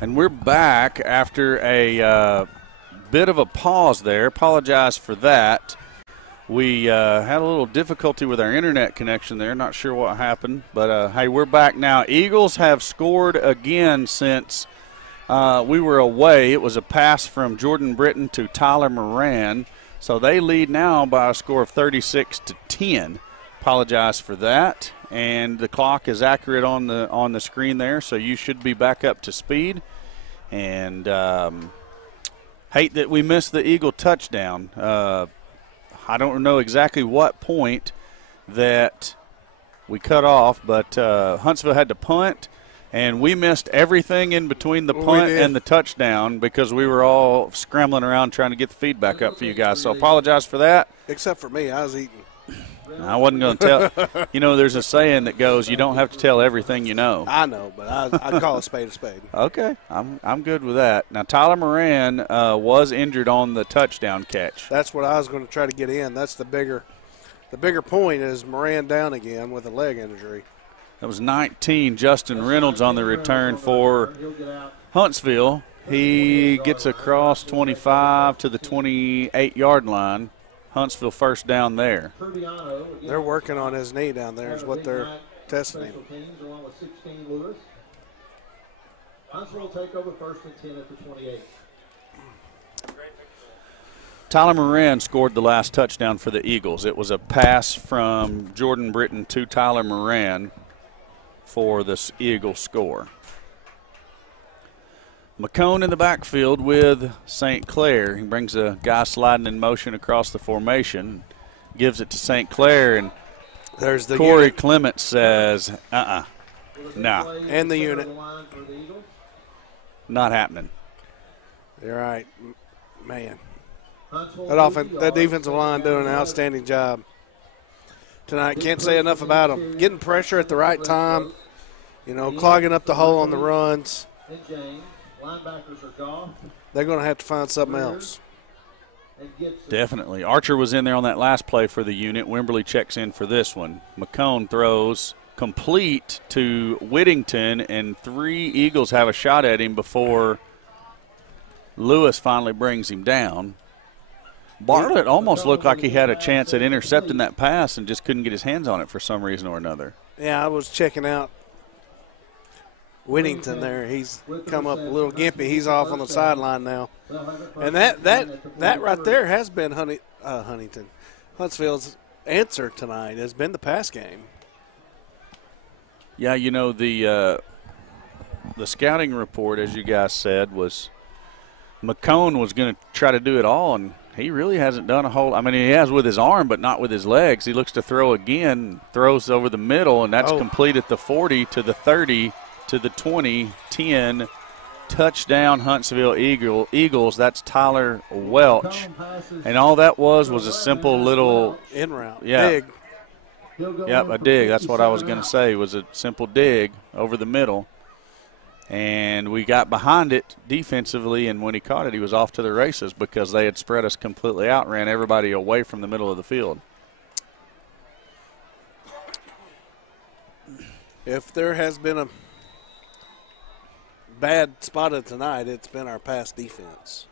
And we're back after a bit of a pause there. Apologize for that. We had a little difficulty with our internet connection there. Not sure what happened. But, hey, we're back now. Eagles have scored again since we were away. It was a pass from Jordan Britton to Tyler Moran. So they lead now by a score of 36-10. Apologize for that. And the clock is accurate on the screen there, so you should be back up to speed. And hate that we missed the Eagle touchdown. I don't know exactly what point that we cut off, but Huntsville had to punt, and we missed everything in between the punt and the touchdown because we were all scrambling around trying to get the feedback up for you guys. So apologize for that. Except for me, I was eating. I wasn't going to tell. You know, there's a saying that goes, you don't have to tell everything you know. I know, but I'd call a spade a spade. Okay, I'm good with that. Now, Tyler Moran was injured on the touchdown catch. That's what I was going to try to get in. That's the bigger point is Moran down again with a leg injury. That was 19, Justin Reynolds on the return for Huntsville. He gets across 25 to the 28-yard line. Huntsville first down there. They're working on his knee down there is what they're testing him. Huntsville take over first and 10 at the 28. Tyler Moran scored the last touchdown for the Eagles. It was a pass from Jordan Britton to Tyler Moran for this Eagle score. McCone in the backfield with St. Clair. He brings a guy sliding in motion across the formation, gives it to St. Clair, and there's the Corey unit. Clement says, no. And the unit. Not happening. You're right. Man. That defensive line doing an outstanding job tonight. Can't say enough about them. Getting pressure at the right time, clogging up the hole on the runs. They're going to have to find something else. Definitely. Archer was in there on that last play for the unit. Wimberly checks in for this one. McCone throws complete to Whittington, and 3 Eagles have a shot at him before Lewis finally brings him down. Bartlett almost looked like he had a chance at intercepting that pass and just couldn't get his hands on it for some reason or another. Yeah, I was checking out Whittington there. He's come up a little gimpy. He's off on the sideline now. And that right there has been Huntsville's answer tonight has been the pass game. Yeah, the scouting report, as you guys said, was McCone was going to try to do it all, and he really hasn't done a whole – I mean, he has with his arm, but not with his legs. He looks to throw again, throws over the middle, and that's complete at the 40 to the 30 to the 20, 10, touchdown Huntsville Eagles. That's Tyler Welch. And all that was a simple little – in route. Yeah. Dig. Yep, a dig. That's what I was going to say, was a simple dig over the middle. And we got behind it defensively, and when he caught it, he was off to the races because they had spread us completely out, ran everybody away from the middle of the field. If there has been a bad spot of tonight, it's been our pass defense.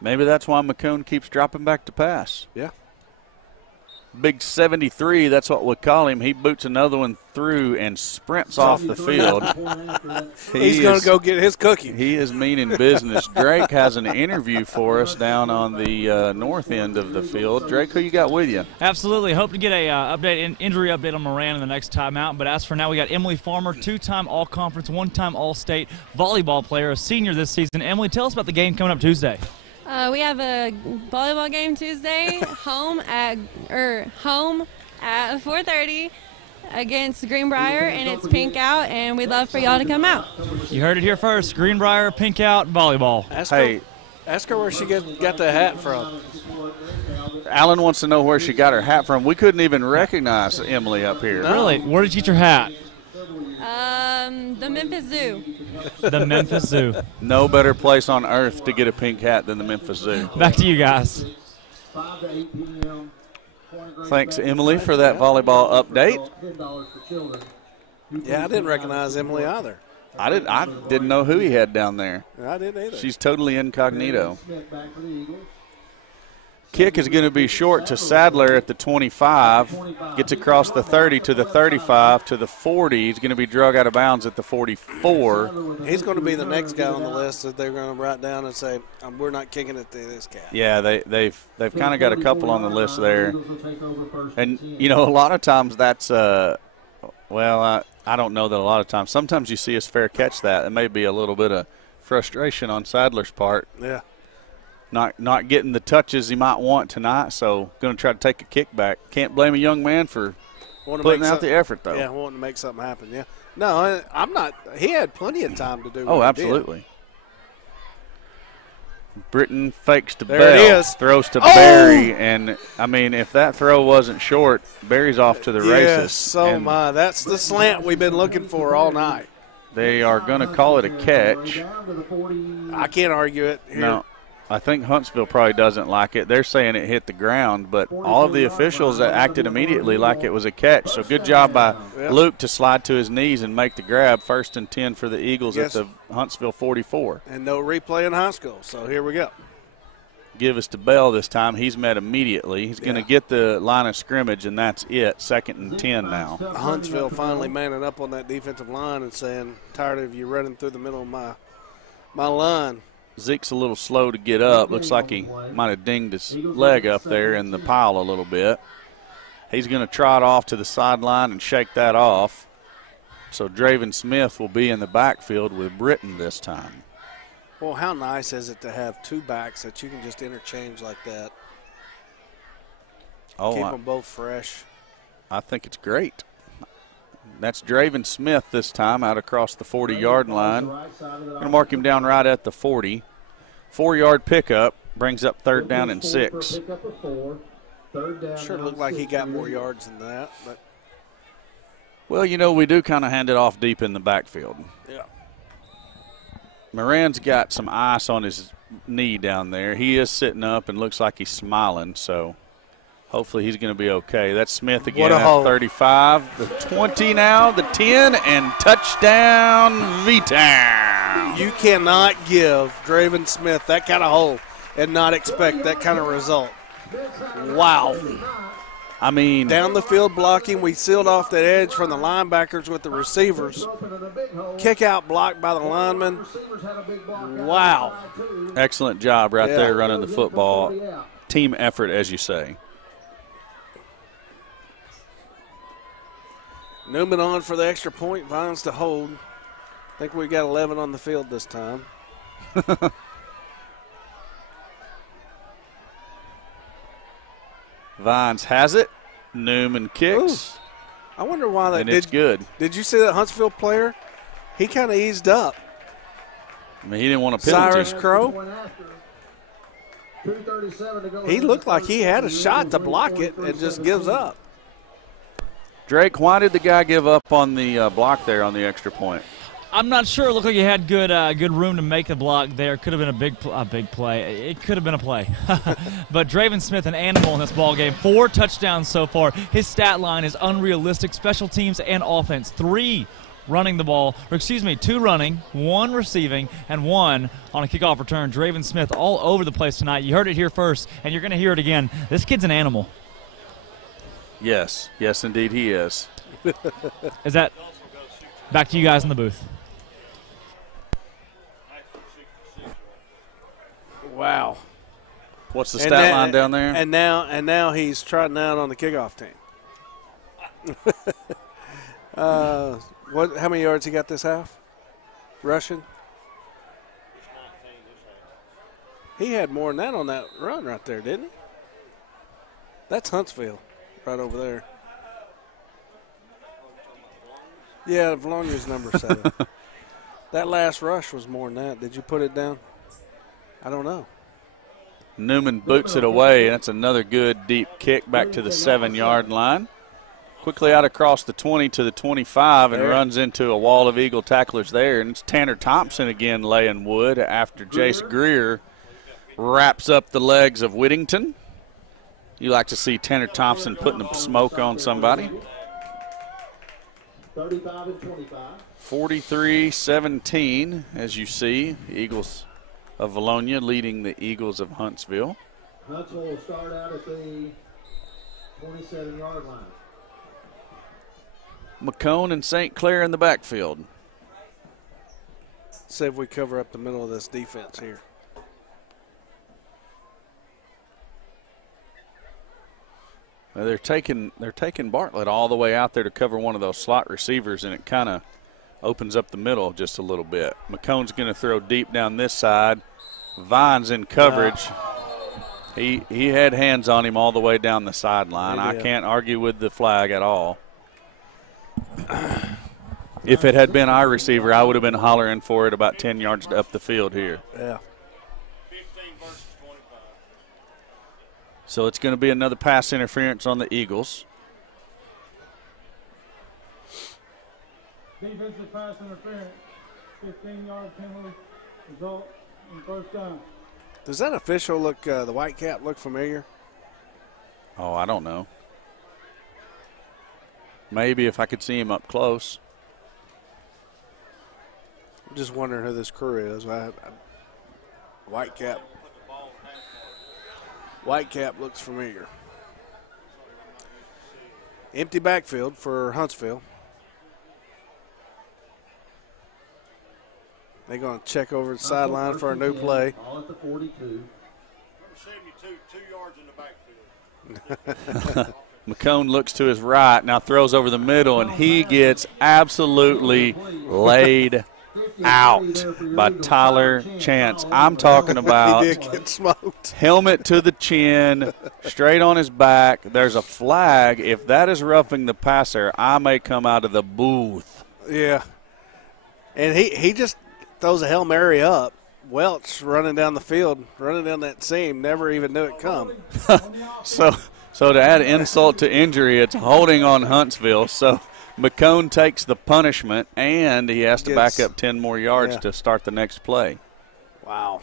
Maybe that's why McCone keeps dropping back to pass. Yeah. Big 73, that's what we call him. He boots another one through and sprints off the field. He's going to go get his cookie. He is meaning business. Drake has an interview for us down on the north end of the field. Drake, who you got with you? Absolutely. Hope to get a injury update on Moran in the next timeout. But as for now, we got Emily Farmer, 2-time All-Conference, 1-time All-State volleyball player, a senior this season. Emily, tell us about the game coming up Tuesday. We have a volleyball game Tuesday, home at 4:30 against Greenbrier, and it's pink out, and we'd love for y'all to come out. You heard it here first. Greenbrier, pink out, volleyball. Ask her where she got the hat from. Alan wants to know where she got her hat from. We couldn't even recognize Emily up here. Really? Where did you get your hat? The Memphis Zoo. The Memphis Zoo. No better place on earth to get a pink hat than the Memphis Zoo. Back to you guys. Thanks, Emily, for that volleyball update. Yeah, I didn't recognize Emily either. I didn't know who he had down there. I didn't either. She's totally incognito. Kick is going to be short to Sadler at the 25. Gets across the 30 to the 35 to the 40. He's going to be drug out of bounds at the 44. He's going to be the next guy on the list that they're going to write down and say, we're not kicking it to this guy. Yeah, they've kind of got a couple on the list there. And, you know, a lot of times that's, I don't know that a lot of times. Sometimes you see us fair catch that. It may be a little bit of frustration on Sadler's part. Yeah. Not getting the touches he might want tonight, so going to try to take a kickback. Can't blame a young man for putting out the effort, though. Yeah, wanting to make something happen, yeah. No, I'm not. He had plenty of time to do what Oh, he absolutely. Did. Britton fakes to There Bell, it is. throws to Barry, and, I mean, if that throw wasn't short, Barry's off to the races. So my. That's the slant we've been looking for all night. They are going to call it a catch. I can't argue it. Here. No. I think Huntsville probably doesn't like it. They're saying it hit the ground, but all of the officials acted immediately like it was a catch. So good job by Luke to slide to his knees and make the grab. 1st and 10 for the Eagles at the Huntsville 44. And no replay in high school, so here we go. Give us to Bell this time. He's met immediately. He's going to get the line of scrimmage, and that's it. 2nd and 10 now. Huntsville finally manning up on that defensive line and saying, tired of you running through the middle of my line. Zeke's a little slow to get up. Looks like he might have dinged his leg up there in the pile a little bit. He's going to trot off to the sideline and shake that off. So Draven Smith will be in the backfield with Britton this time. Well, how nice is it to have two backs that you can just interchange like that? Oh, keep them both fresh. I think it's great. That's Draven Smith this time out across the 40-yard line. Going to mark him down right at the 40. 4-yard pickup brings up 3rd down and 6. Sure looked like he got more yards than that. But well, you know, we do kind of hand it off deep in the backfield. Yeah. Moran's got some ice on his knee down there. He is sitting up and looks like he's smiling, so hopefully he's going to be okay. That's Smith again at 35. The 20 now, the 10, and touchdown V-Town. You cannot give Draven Smith that kind of hole and not expect that kind of result. Wow. I mean, down the field blocking, we sealed off that edge from the linebackers with the receivers. Kick out blocked by the lineman. Wow. Excellent job right there running the football. Team effort, as you say. Newman on for the extra point. Vines to hold. I think we got 11 on the field this time. Vines has it. Newman kicks. Ooh. I wonder why that. And it's good. Did you see that Huntsville player? He kind of eased up. I mean, he didn't want to penalty. Cyrus Crow. He looked like he had a shot to block it and just gives up. Drake, why did the guy give up on the block there on the extra point? I'm not sure. It looked like he had good room to make the block there. Could have been a big play. It could have been a play. But Draven Smith, an animal in this ball game. 4 touchdowns so far. His stat line is unrealistic. Special teams and offense. 3 running the ball. Or excuse me, 2 running, 1 receiving, and 1 on a kickoff return. Draven Smith all over the place tonight. You heard it here first, and you're going to hear it again. This kid's an animal. Yes. Yes, indeed he is. Is that back to you guys in the booth? Wow. What's the stat line down there? And now he's trotting out on the kickoff team. How many yards he got this half? Rushing? He had more than that on that run right there, didn't he? That's Huntsville right over there. Yeah, Vilonia's number 7. That last rush was more than that. Did you put it down? I don't know. Newman boots it away. That's another good deep kick back to the 7-yard line. Quickly out across the 20 to the 25 and runs into a wall of Eagle tacklers there. And it's Tanner Thompson again laying wood after Jace Greer wraps up the legs of Whittington. You like to see Tanner Thompson putting the smoke on somebody. 35 and 25. 43-17, as you see. The Eagles of Vilonia leading the Eagles of Huntsville. Huntsville will start out at the 27-yard line. McCone and St. Clair in the backfield. See if we cover up the middle of this defense here. They're taking Bartlett all the way out there to cover one of those slot receivers, and it kind of opens up the middle just a little bit. McCone's going to throw deep down this side. Vine's in coverage. He had hands on him all the way down the sideline. I can't argue with the flag at all. If it had been our receiver, I would have been hollering for it about 10 yards up the field here. Yeah. So it's going to be another pass interference on the Eagles. Defensive pass interference, 15-yard penalty, result in first down. Does that official look, the white cap look familiar? Oh, I don't know. Maybe if I could see him up close. I'm just wondering who this crew is. White cap. White cap looks familiar. Empty backfield for Huntsville. They're going to check over the sideline for a new play. All at the 42. Number 72, 2 yards in the backfield. McCone looks to his right, now throws over the middle, and he gets absolutely laid out by Tyler Chance. I'm talking about He did get smoked. Helmet to the chin, straight on his back. There's a flag. If that is roughing the passer, I may come out of the booth. Yeah. And he just throws a Hail Mary up. Welch running down the field, running down that seam, never even knew it come. So to add insult to injury, it's holding on Huntsville. So McCone takes the punishment, and he has to back up 10 more yards to start the next play. Wow.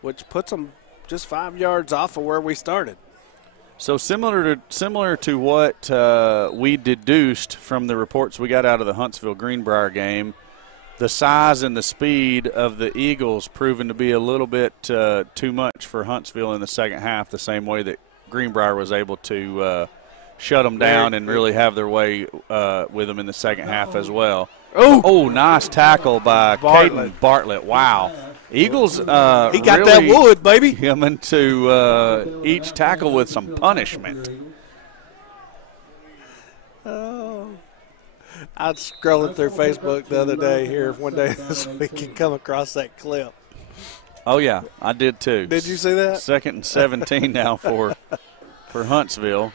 Which puts them just 5 yards off of where we started. So similar to what we deduced from the reports we got out of the Huntsville-Greenbrier game, the size and the speed of the Eagles proven to be a little bit too much for Huntsville in the second half, the same way that Greenbrier was able to shut them down and really have their way with them in the second half as well. Oh, nice tackle by Caden Bartlett. Wow. Eagles he got really that wood, baby. Him into each tackle with some punishment. Oh. I was scrolling through Facebook the other day here one day this week and come across that clip. Oh, yeah, I did too. Did you see that? 2nd and 17 now for Huntsville.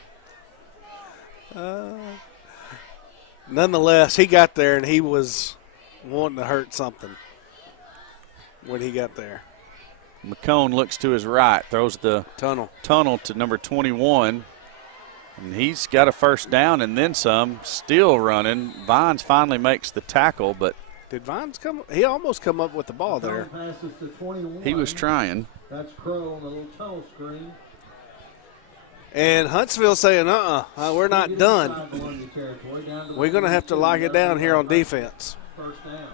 Nonetheless, he got there and he was wanting to hurt something when he got there. McCone looks to his right, throws the tunnel to number 21, and he's got a first down and then some, still running. Vines finally makes the tackle, but did Vines come? He almost come up with the ball there. He was trying. That's Crow on the little tunnel screen. And Huntsville saying, we're not done. We're going to have to lock it down here on defense. First down.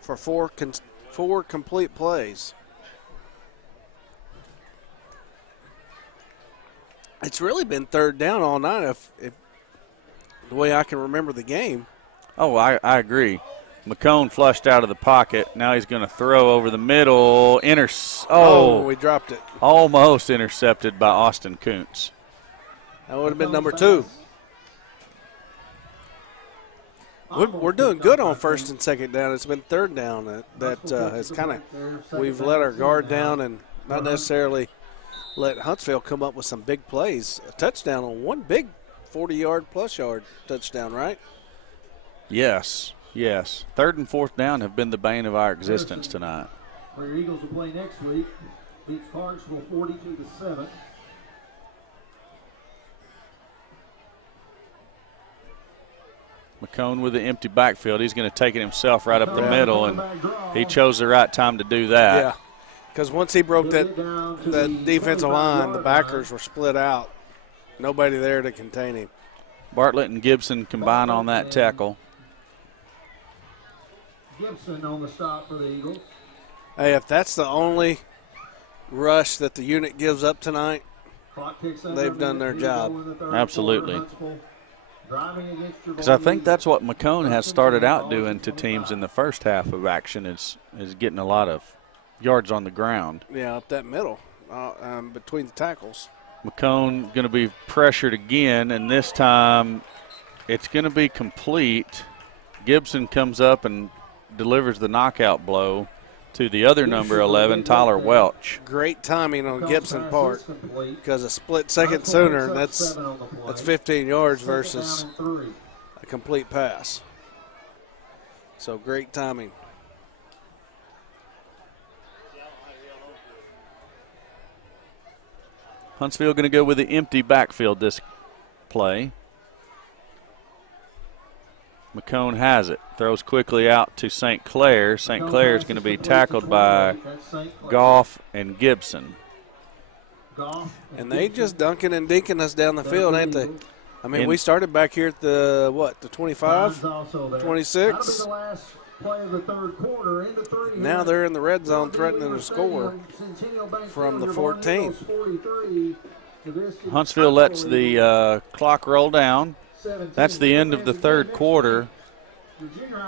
For four complete plays. It's really been third down all night if the way I can remember the game. Oh, I agree. McCone flushed out of the pocket. Now he's going to throw over the middle. We dropped it. Almost intercepted by Austin Kuntz. That would have been number 2. We're doing good on first and second down. It's been third down that has kind of we've let our guard down and not necessarily let Huntsville come up with some big plays. A touchdown on one big 40-yard plus yard touchdown, right? Yes. 3rd and 4th down have been the bane of our existence tonight. Where your Eagles will play next week, beats Clarksville 42-7. McCone with the empty backfield. He's going to take it himself right up the middle, and he chose the right time to do that. Yeah, because once he broke that defensive line, the backers were split out. Nobody there to contain him. Bartlett and Gibson combine on that tackle. Gibson on the stop for the Eagles. Hey, if that's the only rush that the unit gives up tonight, they've done their job. Absolutely. Because I think that's what McCone has started out doing to teams in the first half of action is getting a lot of yards on the ground. Yeah, up that middle, between the tackles. McCone going to be pressured again, and this time it's going to be complete. Gibson comes up and delivers the knockout blow to the other number 11, Tyler Welch. Great timing on Gibson's part, because a split second sooner, that's 15 yards versus a complete pass. So great timing. Huntsville going to go with the empty backfield this play. McCone has it. Throws quickly out to St. Clair. St. Clair is going to be tackled by Goff and Gibson. And they just dunking and dinking us down the field, ain't they? I mean, we started back here at the 25, 26. Now they're in the red zone threatening to score from the 14. Huntsville lets the clock roll down. That's the end of the third quarter.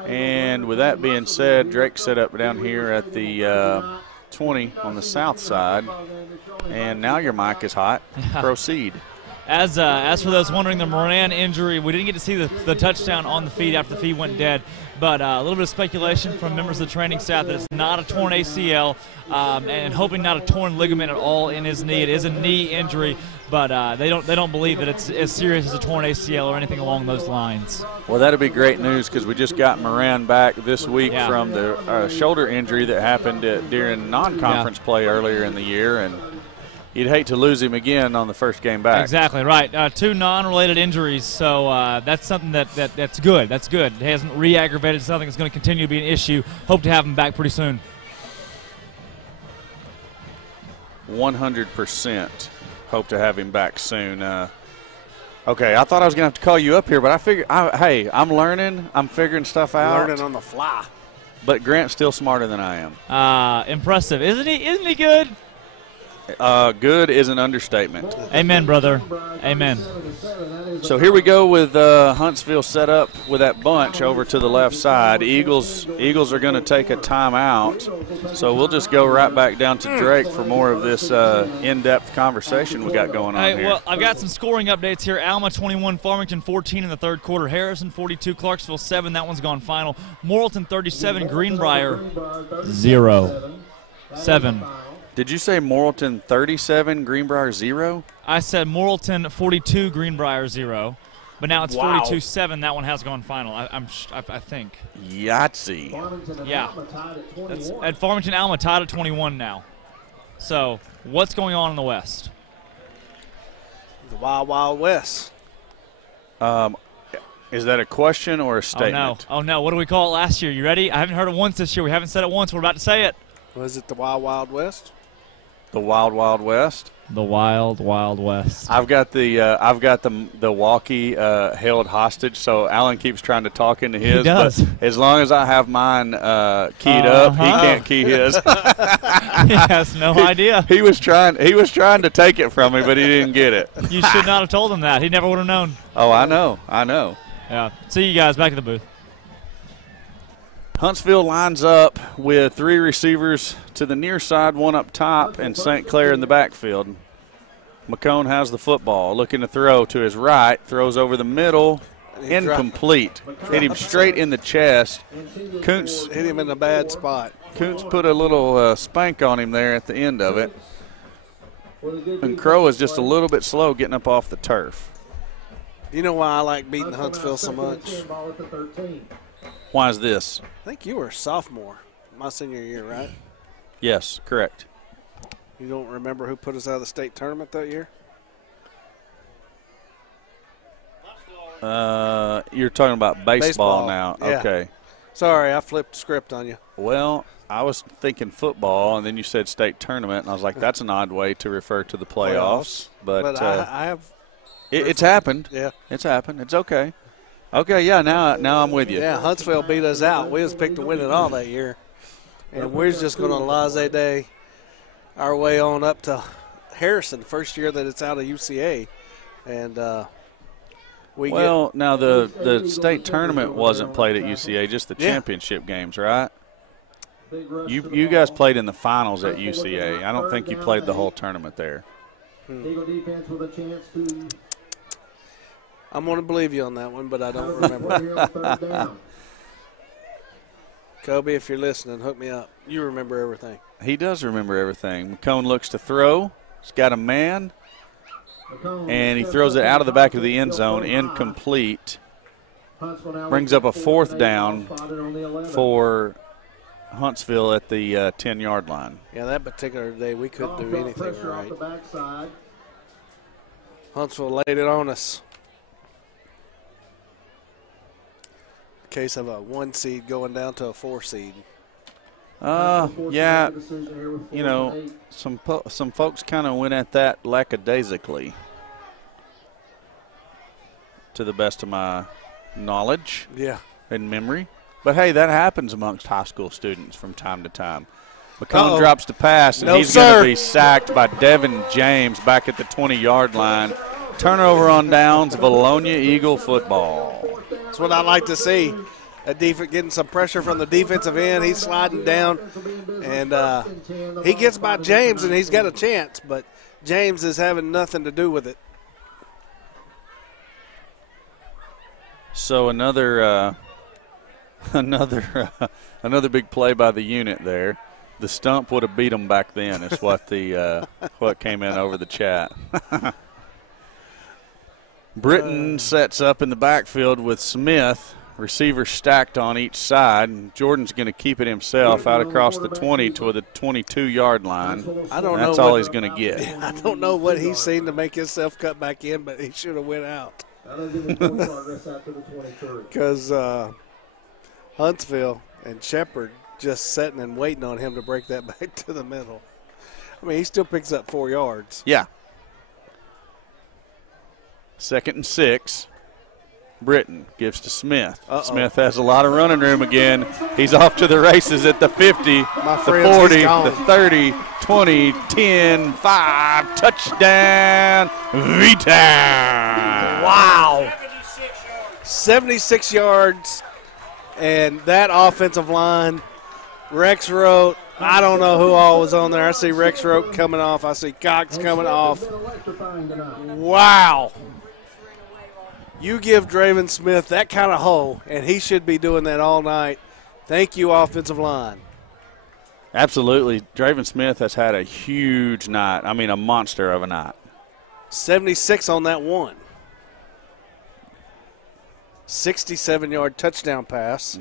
And with that being said, Drake set up down here at the 20 on the south side. And now your mic is hot. Proceed. As for those wondering, the Moran injury, we didn't get to see the touchdown on the feed after the feed went dead. But a little bit of speculation from members of the training staff that it's not a torn ACL and hoping not a torn ligament at all in his knee. It is a knee injury, but they don't believe that it's as serious as a torn ACL or anything along those lines. Well, that'd be great news because we just got Moran back this week from the shoulder injury that happened during non-conference play earlier in the year, and you'd hate to lose him again on the first game back. Exactly right. Two non-related injuries, so that's something that's good. That's good. It hasn't re-aggravated something that's going to continue to be an issue. Hope to have him back pretty soon. 100% hope to have him back soon. Okay, I thought I was going to have to call you up here, but I figured, hey, I'm learning. I'm figuring stuff out. Learning on the fly. But Grant's still smarter than I am. Impressive. Isn't he good? Good is an understatement. Amen, brother. Amen. So here we go with Huntsville set up with that bunch over to the left side. Eagles are going to take a timeout. So we'll just go right back down to Drake for more of this in-depth conversation we got going on here. Well, I've got some scoring updates here. Alma 21, Farmington 14 in the third quarter. Harrison 42, Clarksville 7. That one's gone final. Morrilton 37, Greenbrier 0. 7. Did you say Morrilton 37, Greenbrier 0? I said Morrilton 42, Greenbrier 0. But now it's 42-7. That one has gone final, I think. Yahtzee. Yeah. That's at Farmington Alma tied at 21 now. So what's going on in the West? The Wild Wild West. Is that a question or a statement? Oh, no. What do we call it last year? You ready? I haven't heard it once this year. We haven't said it once. We're about to say it. Was it the Wild Wild West? The Wild Wild West. The Wild Wild West. I've got the walkie held hostage, so Alan keeps trying to talk into his. He does. But as long as I have mine keyed up, he can't key his. He has no idea. He was trying to take it from me, but he didn't get it. You should not have told him that. He never would have known. Oh, I know. Yeah. See you guys back at the booth. Huntsville lines up with 3 receivers to the near side, 1 up top, and St. Clair in the backfield. McCone has the football, looking to throw to his right, throws over the middle, incomplete. Hit him straight in the chest. Kuntz hit him in a bad spot. Kuntz put a little spank on him there at the end of it. And Crow is just a little bit slow getting up off the turf. You know why I like beating Huntsville so much? Why is this? I think you were a sophomore my senior year, right? Yes, correct. You don't remember who put us out of the state tournament that year? You're talking about baseball now. Yeah. Okay. Sorry, I flipped the script on you. Well, I was thinking football, and then you said state tournament, and I was like, that's an odd way to refer to the playoffs. But I have It's happened. Yeah. It's happened. It's okay. Okay, yeah, now I'm with you. Yeah, Huntsville beat us out. We was picked to win it all that year. And we're just going to laissez day our way on up to Harrison, first year that it's out of UCA. And now the state tournament wasn't played at UCA, just the championship games, right? You guys played in the finals at UCA. I don't think you played the whole tournament there. Eagle defense with a chance to. I'm going to believe you on that one, but I don't remember. Third down. Kobe, if you're listening, hook me up. You remember everything. He does remember everything. McCone looks to throw. He's got a man, and he throws it out of the back of the end zone, incomplete. Brings up a fourth down for Huntsville at the 10-yard line. Yeah, that particular day we couldn't do anything right. Huntsville laid it on us. Case of a 1 seed going down to a 4 seed. Yeah, you know, some folks kind of went at that lackadaisically, to the best of my knowledge and memory. But, hey, that happens amongst high school students from time to time. McCone drops the pass, and he's going to be sacked by Devin James back at the 20-yard line. Turnover on downs, Vilonia Eagle football. That's what I like to see. Getting some pressure from the defensive end. He's sliding down, and he gets by James, and he's got a chance, but James is having nothing to do with it. So another big play by the unit there. The stump would have beat them back then is what what came in over the chat. Britton sets up in the backfield with Smith. Receivers stacked on each side. And Jordan's going to keep it himself out across the 20 to the 22-yard line. That's all he's going to get. I don't know what he's seen to make himself cut back in, but he should have went out. Because Huntsville and Shepherd just sitting and waiting on him to break that back to the middle. I mean, he still picks up 4 yards. Yeah. 2nd and 6. Britton gives to Smith. Smith has a lot of running room again. He's off to the races at the 50, the 40, the 30, 20, 10, 5. Touchdown, V-Town. Wow. 76 yards, and that offensive line, Rex Rote, I don't know who all was on there. I see Rex Rote coming off. I see Cox coming off. Wow. You give Draven Smith that kind of hole, and he should be doing that all night. Thank you, offensive line. Absolutely. Draven Smith has had a huge night. I mean, a monster of a night. 76 on that one. 67-yard touchdown pass.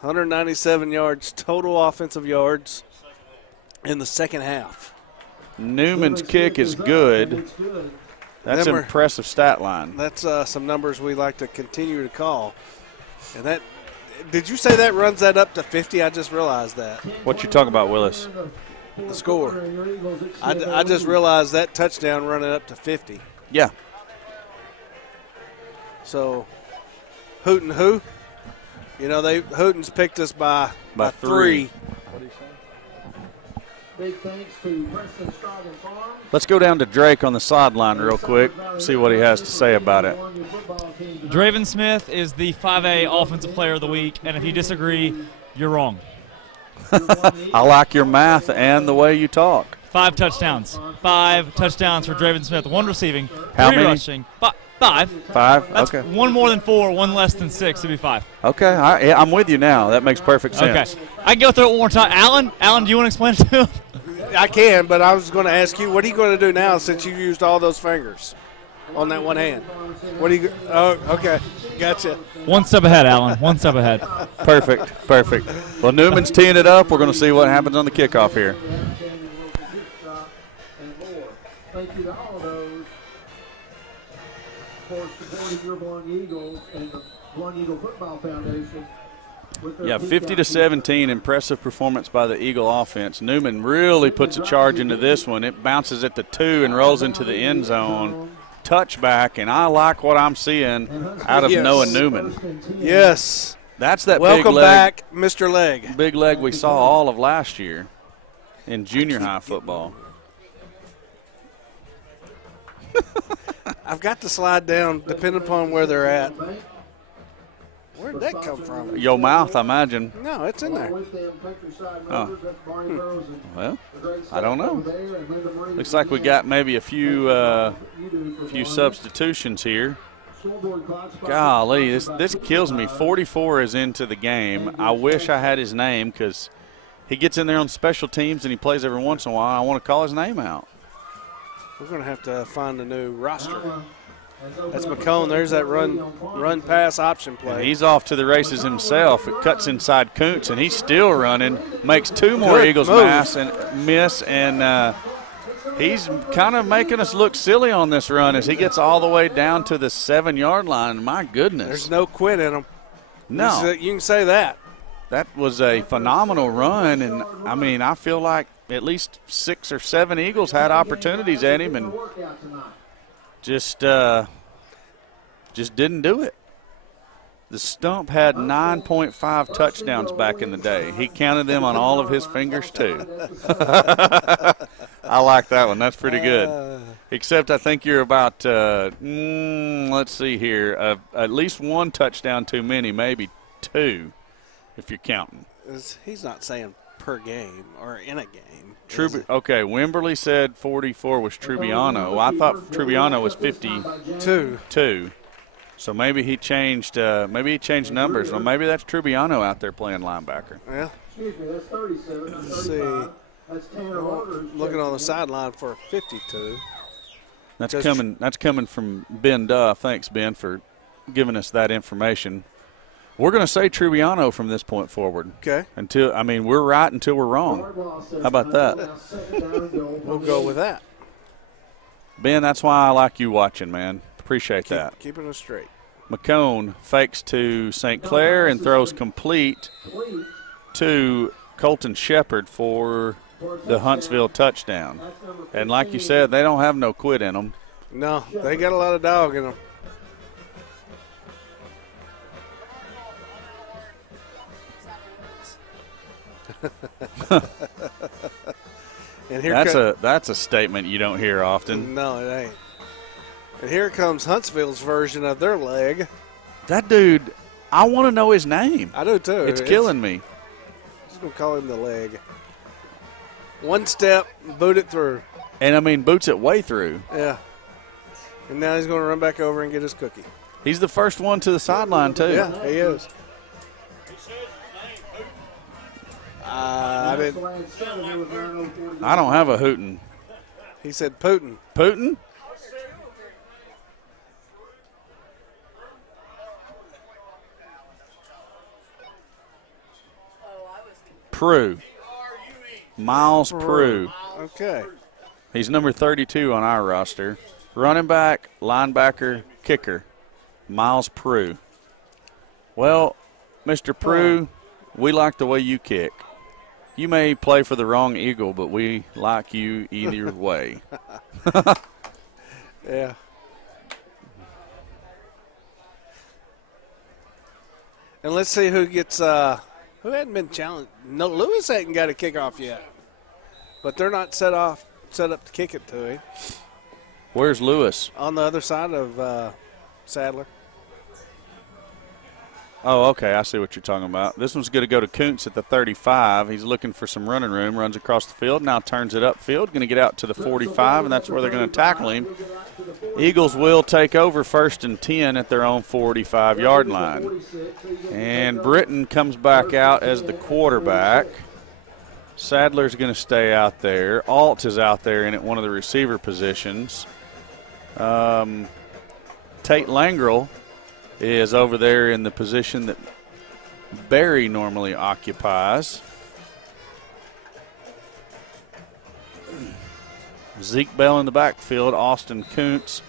197 yards total offensive yards in the second half. Newman's kick is good. That's an impressive stat line. That's some numbers we like to continue to call. And that, did you say that runs that up to 50? I just realized that. What you talking about, Willis? The score. I just realized that touchdown running up to 50. Yeah. So, Hooten who? You know, Hooten's picked us by 3. Big thanks to Preston Stratton Farms. Let's go down to Drake on the sideline real quick, see what he has to say about it. Draven Smith is the 5A Offensive Player of the Week, and if you disagree, you're wrong. I like your math and the way you talk. 5 touchdowns. 5 touchdowns for Draven Smith. 1 receiving, How 3 many? rushing. 5. 5? That's okay. 1 more than 4, 1 less than 6 to be 5. Okay, I'm with you now. That makes perfect sense. Okay. I can go through it one more time. Alan, do you want to explain it to him? I can, but I was going to ask you, what are you going to do now since you used all those fingers on that one hand? What are you? Oh, okay, gotcha. 1 step ahead, Alan. 1 step ahead. Perfect. Well, Newman's teeing it up. We're going to see what happens on the kickoff here. Thank you to all of those for supporting your Vilonia Eagles and the Vilonia Eagle Football Foundation. Yeah, 50-17, impressive performance by the Eagle offense. Newman really puts a charge into this one. It bounces at the 2 and rolls into the end zone. Touchback, and I like what I'm seeing out of Noah Newman. Yes. That's that Welcome big leg, back, Mr. Leg. big leg we saw all of last year in junior high football. I've got to slide down depending upon where they're at. Where did that come from? Your mouth, I imagine. No, it's in there. Oh. Well, I don't know. Looks like we got maybe a few substitutions here. Golly, this kills me. 44 is into the game. I wish I had his name because he gets in there on special teams and he plays every once in a while. I want to call his name out. We're going to have to find a new roster. That's McCone. There's that run-pass option play. And he's off to the races himself. It cuts inside Kuntz, and he's still running. Makes 2 more Eagles miss, and he's kind of making us look silly on this run as he gets all the way down to the 7-yard line. My goodness. There's no quit in him. No. You can say that. That was a phenomenal run, and, I mean, I feel like at least 6 or 7 Eagles had opportunities at him and just didn't do it. The Stump had 9.5 touchdowns back in the day. He counted them on all of his fingers, too. I like that one. That's pretty good. Except I think you're about, let's see here, at least 1 touchdown too many, maybe 2 if you're counting. He's not saying per game or in a game. Okay, Wimberly said 44 was Trubiano. I thought Trubiano was 52. So maybe he changed numbers. Well, maybe that's Trubiano out there playing linebacker. Well, Excuse me, that's 37. let's see. That's Tanner Rogers. Looking on the sideline for a 52. That's coming from Ben Duff. Thanks, Ben, for giving us that information. We're going to say Trubiano from this point forward. Okay. We're right until we're wrong. How about that? We'll go with that. Ben, that's why I like you watching, man. Appreciate that. Keeping us straight. McCone fakes to St. Clair and throws complete to Colton Shepard for the Huntsville touchdown. And like you said, they don't have no quit in them. No, they got a lot of dog in them. And that's a statement you don't hear often. No, it ain't. And here comes Huntsville's version of their leg. That dude, I want to know his name. I do too. It's killing me. I'm just going to call him the leg. One step, boot it through. And, boots it way through. Yeah. And now he's going to run back over and get his cookie. He's the first one to the sideline, too. Yeah, he is. I don't have a hootin'. He said Putin. Putin? Prue. Miles Prue. Okay. He's number 32 on our roster. Running back, linebacker, kicker. Miles Prue. Well, Mr. Prue, we like the way you kick. You may play for the wrong Eagle, but we like you either way. Yeah. And let's see who gets who hadn't been challenged. No, Lewis hadn't got a kickoff yet. But they're not set up to kick it to him. Where's Lewis? On the other side of Sadler. Oh, okay. I see what you're talking about. This one's going to go to Kuntz at the 35. He's looking for some running room. Runs across the field. Now turns it upfield. Going to get out to the 45, and that's where they're going to tackle him. Eagles will take over 1st and 10 at their own 45-yard line. And Britton comes back out as the quarterback. Sadler's going to stay out there. Alt is out there in at one of the receiver positions. Tate Langrel is over there in the position that Barry normally occupies. Zeke Bell in the backfield, Austin Kuntz,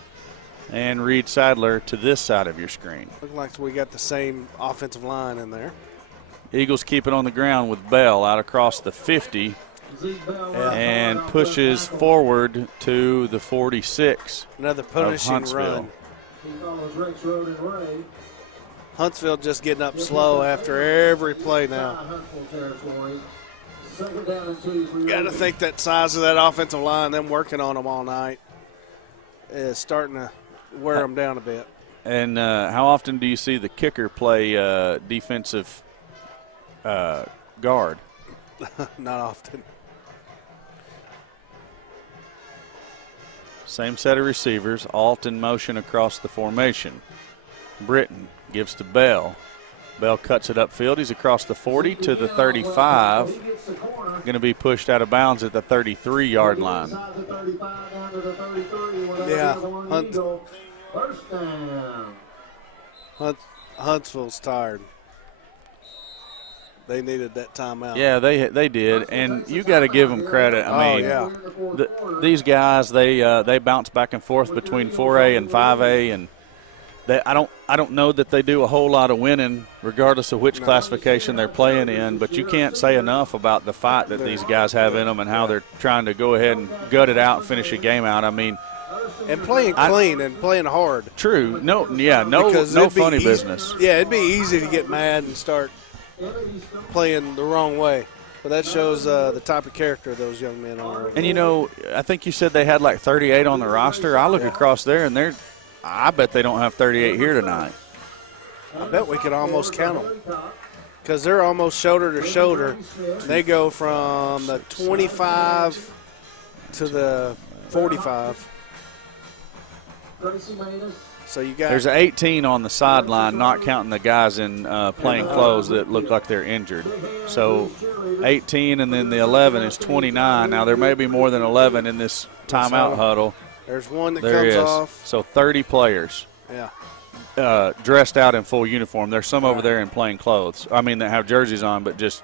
and Reed Sadler to this side of your screen. Looks like we got the same offensive line in there. Eagles keep it on the ground with Bell out across the 50 and pushes forward to the 46. Another punishing Huntsville. run. He follows Rex Road and Ray. Huntsville just getting up slow after every play now. Huntsville territory. Second down and 2 for Got to think that size of that offensive line, them working on them all night, is starting to wear them down a bit. And how often do you see the kicker play defensive guard? Not often. Same set of receivers, alt in motion across the formation. Britton gives to Bell. Bell cuts it upfield. He's across the 40 to the 35. Going to be pushed out of bounds at the 33-yard line. Yeah, First down. Huntsville's tired. They needed that timeout. Yeah, they did, and you got to give them credit. I mean, yeah. These guys they bounce back and forth between 4A and 5A, and I don't know that they do a whole lot of winning, regardless of which classification they're playing in. But you can't say enough about the fight that these guys have in them and how they're trying to go ahead and gut it out and finish a game out. I mean, and playing clean and playing hard. True. No funny business. Yeah, it'd be easy to get mad and start playing the wrong way. But that shows the type of character those young men are. And, I think you said they had like 38 on the roster. I look across there, and I bet they don't have 38 here tonight. I bet we could almost count them because they're almost shoulder to shoulder. They go from the 25 to the 45. So you got there's 18 on the sideline, not counting the guys in plain clothes that look like they're injured. So 18 and then the 11 is 29. Now there may be more than 11 in this timeout huddle. There's one that there comes is. off. So 30 players. Yeah. Dressed out in full uniform. There's some over there in plain clothes. I mean, that have jerseys on, but just,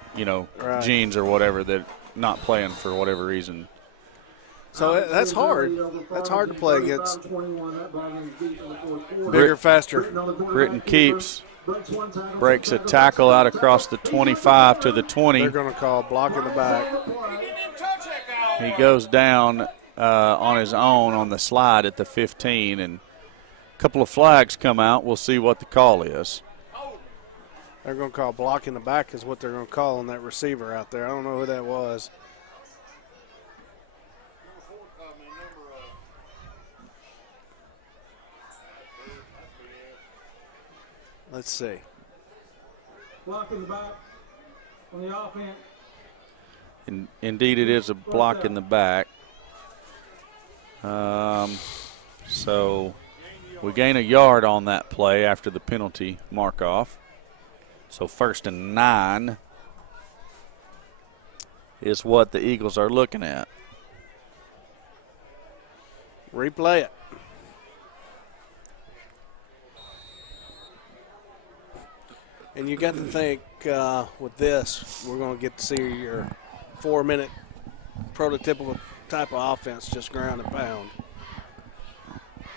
jeans or whatever, that not playing for whatever reason. So that's hard. That's hard to play against. Bigger, faster. Britton keeps, breaks a tackle out across the 25 to the 20. They're going to call block in the back. He goes down on his own on the slide at the 15, and a couple of flags come out. We'll see what the call is. They're going to call block in the back is what they're going to call on that receiver out there. I don't know who that was. Let's see. Block in the back on the offense. Indeed, it is a block in the back. So we gain a yard on that play after the penalty mark-off. So 1st and 9 is what the Eagles are looking at. Replay it. And you got to think with this, we're going to get to see your 4-minute prototypical type of offense, just ground and pound.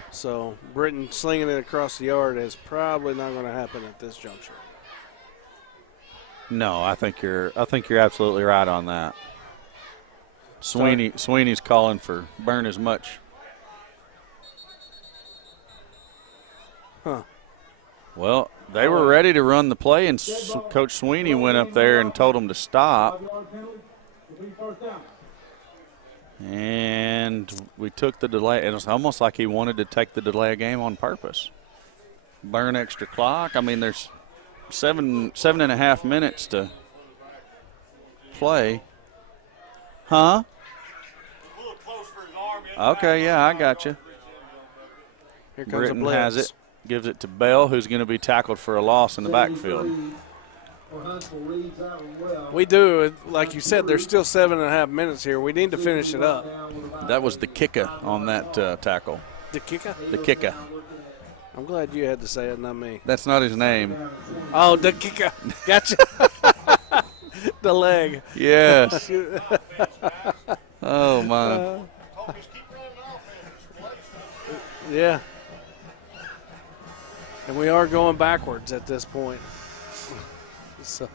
So Britton slinging it across the yard is probably not going to happen at this juncture. No, I think you're absolutely right on that. Sweeney's calling for burn as much. Huh. Well, they were ready to run the play, and Coach Sweeney went up there and told them to stop. And we took the delay. It was almost like he wanted to take the delay of game on purpose. Burn extra clock. I mean, there's 7.5 minutes to play. Huh? Okay, yeah, I got you. Here comes Britton a blitz. has it. Gives it to Bell, who's going to be tackled for a loss in the backfield. We do. Like you said, there's still 7.5 minutes here. We need to finish it up. That was the kicker on that tackle. The kicker? The kicker. I'm glad you had to say it, not me. That's not his name. Oh, the kicker. Gotcha. The leg. Yes. Oh, my. Yeah. And we are going backwards at this point. So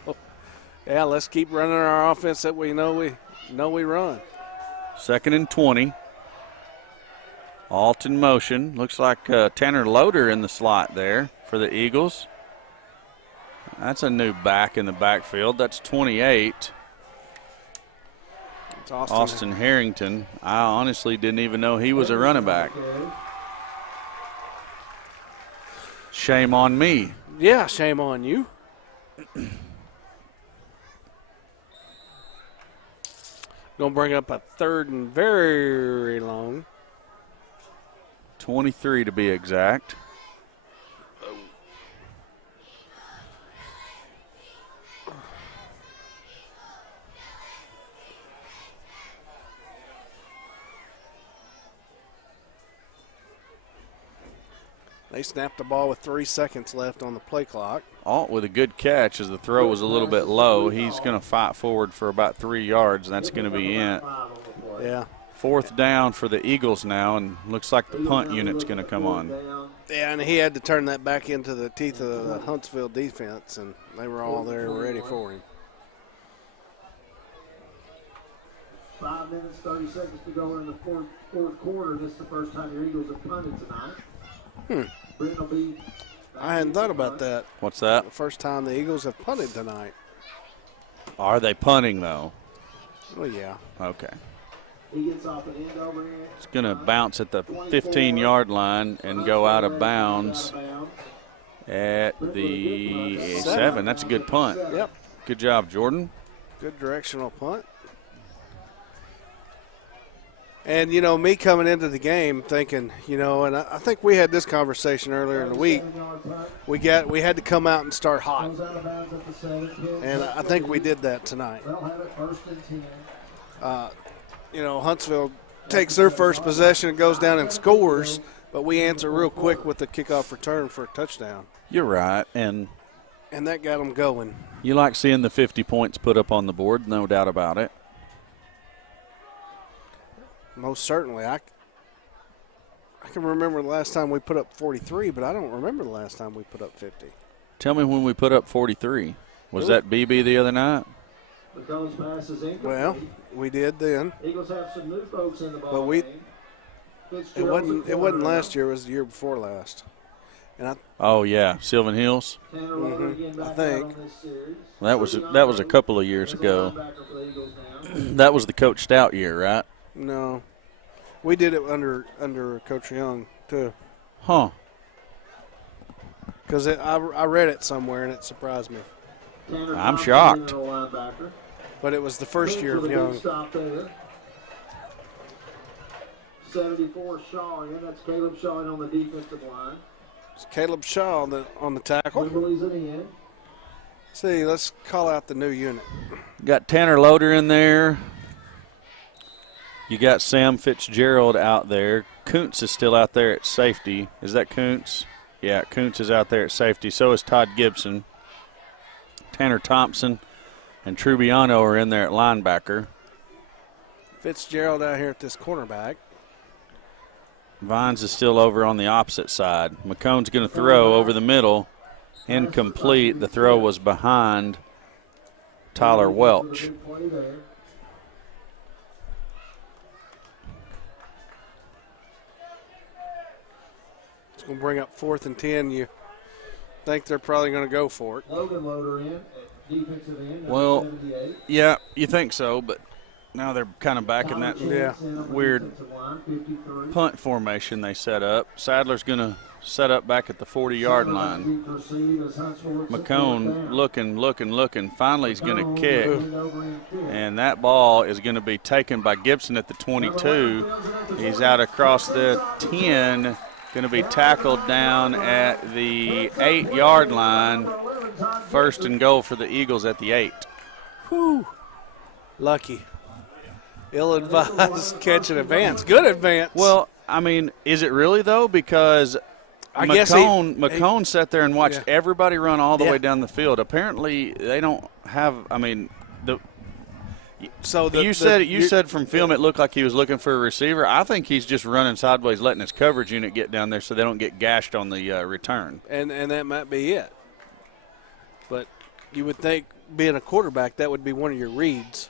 Yeah, let's keep running our offense that we know we run. 2nd and 20. Alt in motion. Looks like Tanner Loader in the slot there for the Eagles. That's a new back in the backfield. That's 28. It's Austin Harrington. I honestly didn't even know he was a running back. Shame on me. Yeah, shame on you. Going to bring up a 3rd and very long. 23 to be exact. They snapped the ball with 3 seconds left on the play clock. Alt with a good catch as the throw was a little bit low. He's going to fight forward for about 3 yards, and that's going to be it. Yeah. 4th down for the Eagles now, and looks like the punt unit's going to come on. Yeah, and he had to turn that back into the teeth of the Huntsville defense, and they were all there ready for him. 5 minutes, 30 seconds to go in the fourth quarter. This is the first time your Eagles have punted tonight. Britton will be I hadn't thought about that. What's that? The first time the Eagles have punted tonight. Are they punting, though? Well, yeah. Okay. He gets off an end over here. It's going to bounce at the 15-yard line and go out of bounds at the 7. That's a good punt. Yep. Good job, Jordan. Good directional punt. And, you know, me coming into the game thinking, you know, and I think we had this conversation earlier in the week. We had to come out and start hot. And I think we did that tonight. You know, Huntsville takes their first possession and goes down and scores, but we answer real quick with the kickoff return for a touchdown. You're right, and that got them going. You like seeing the 50 points put up on the board, no doubt about it. Most certainly. I can remember the last time we put up 43, but I don't remember the last time we put up 50. Tell me when we put up 43. Was that BB the other night? Well, we did then. Eagles have some new folks in the ball. But it wasn't last year, it was the year before last. And oh yeah, Sylvan Hills. I think that was a couple of years ago. That was the Coach Stout year, right? No, we did it under Coach Young too. Huh? Because I read it somewhere and it surprised me. I'm shocked. But it was the first year of Young. 74 Shaw in. That's Caleb Shaw in on the defensive line. It's Caleb Shaw on the tackle. Wimberley's in the end. See, let's call out the new unit. Got Tanner Loader in there. You got Sam Fitzgerald out there. Kuntz is still out there at safety. Is that Kuntz? Yeah, Kuntz is out there at safety. So is Todd Gibson. Tanner Thompson and Trubiano are in there at linebacker. Fitzgerald out here at this cornerback. Vines is still over on the opposite side. McCone's going to throw over the middle. Incomplete. The throw was behind Tyler Welch. It's going to bring up 4th and 10. You think they're probably going to go for it. Logan Loader in, defensive end. Well, 78. yeah, you think so, but now they're kind of back in that weird punt formation they set up. Sadler's going to set up back at the 40-yard line. McCone looking. Finally, he's going to kick. And that ball is going to be taken by Gibson at the 22. He's out across the 10. Going to be tackled down at the 8-yard line. 1st and goal for the Eagles at the 8. Whew. Lucky. Ill-advised catch and advance. Good advance. Well, I mean, is it really, though? Because McCone sat there and watched everybody run all the way down the field. Apparently, they don't have – I mean, you said from film it looked like he was looking for a receiver. I think he's just running sideways, letting his coverage unit get down there so they don't get gashed on the return. And that might be it. But You would think, being a quarterback, that would be one of your reads.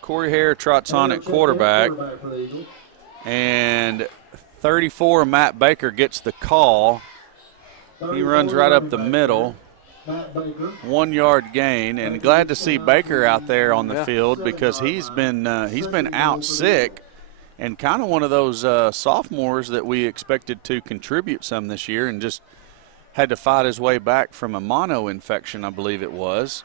Corey Hare trots on at quarterback. And 34, Matt Baker gets the call. He runs right up the middle. 1 yard gain, and glad to see Baker out there on the field because he's been out sick and kind of one of those sophomores that we expected to contribute some this year and just had to fight his way back from a mono infection, I believe it was,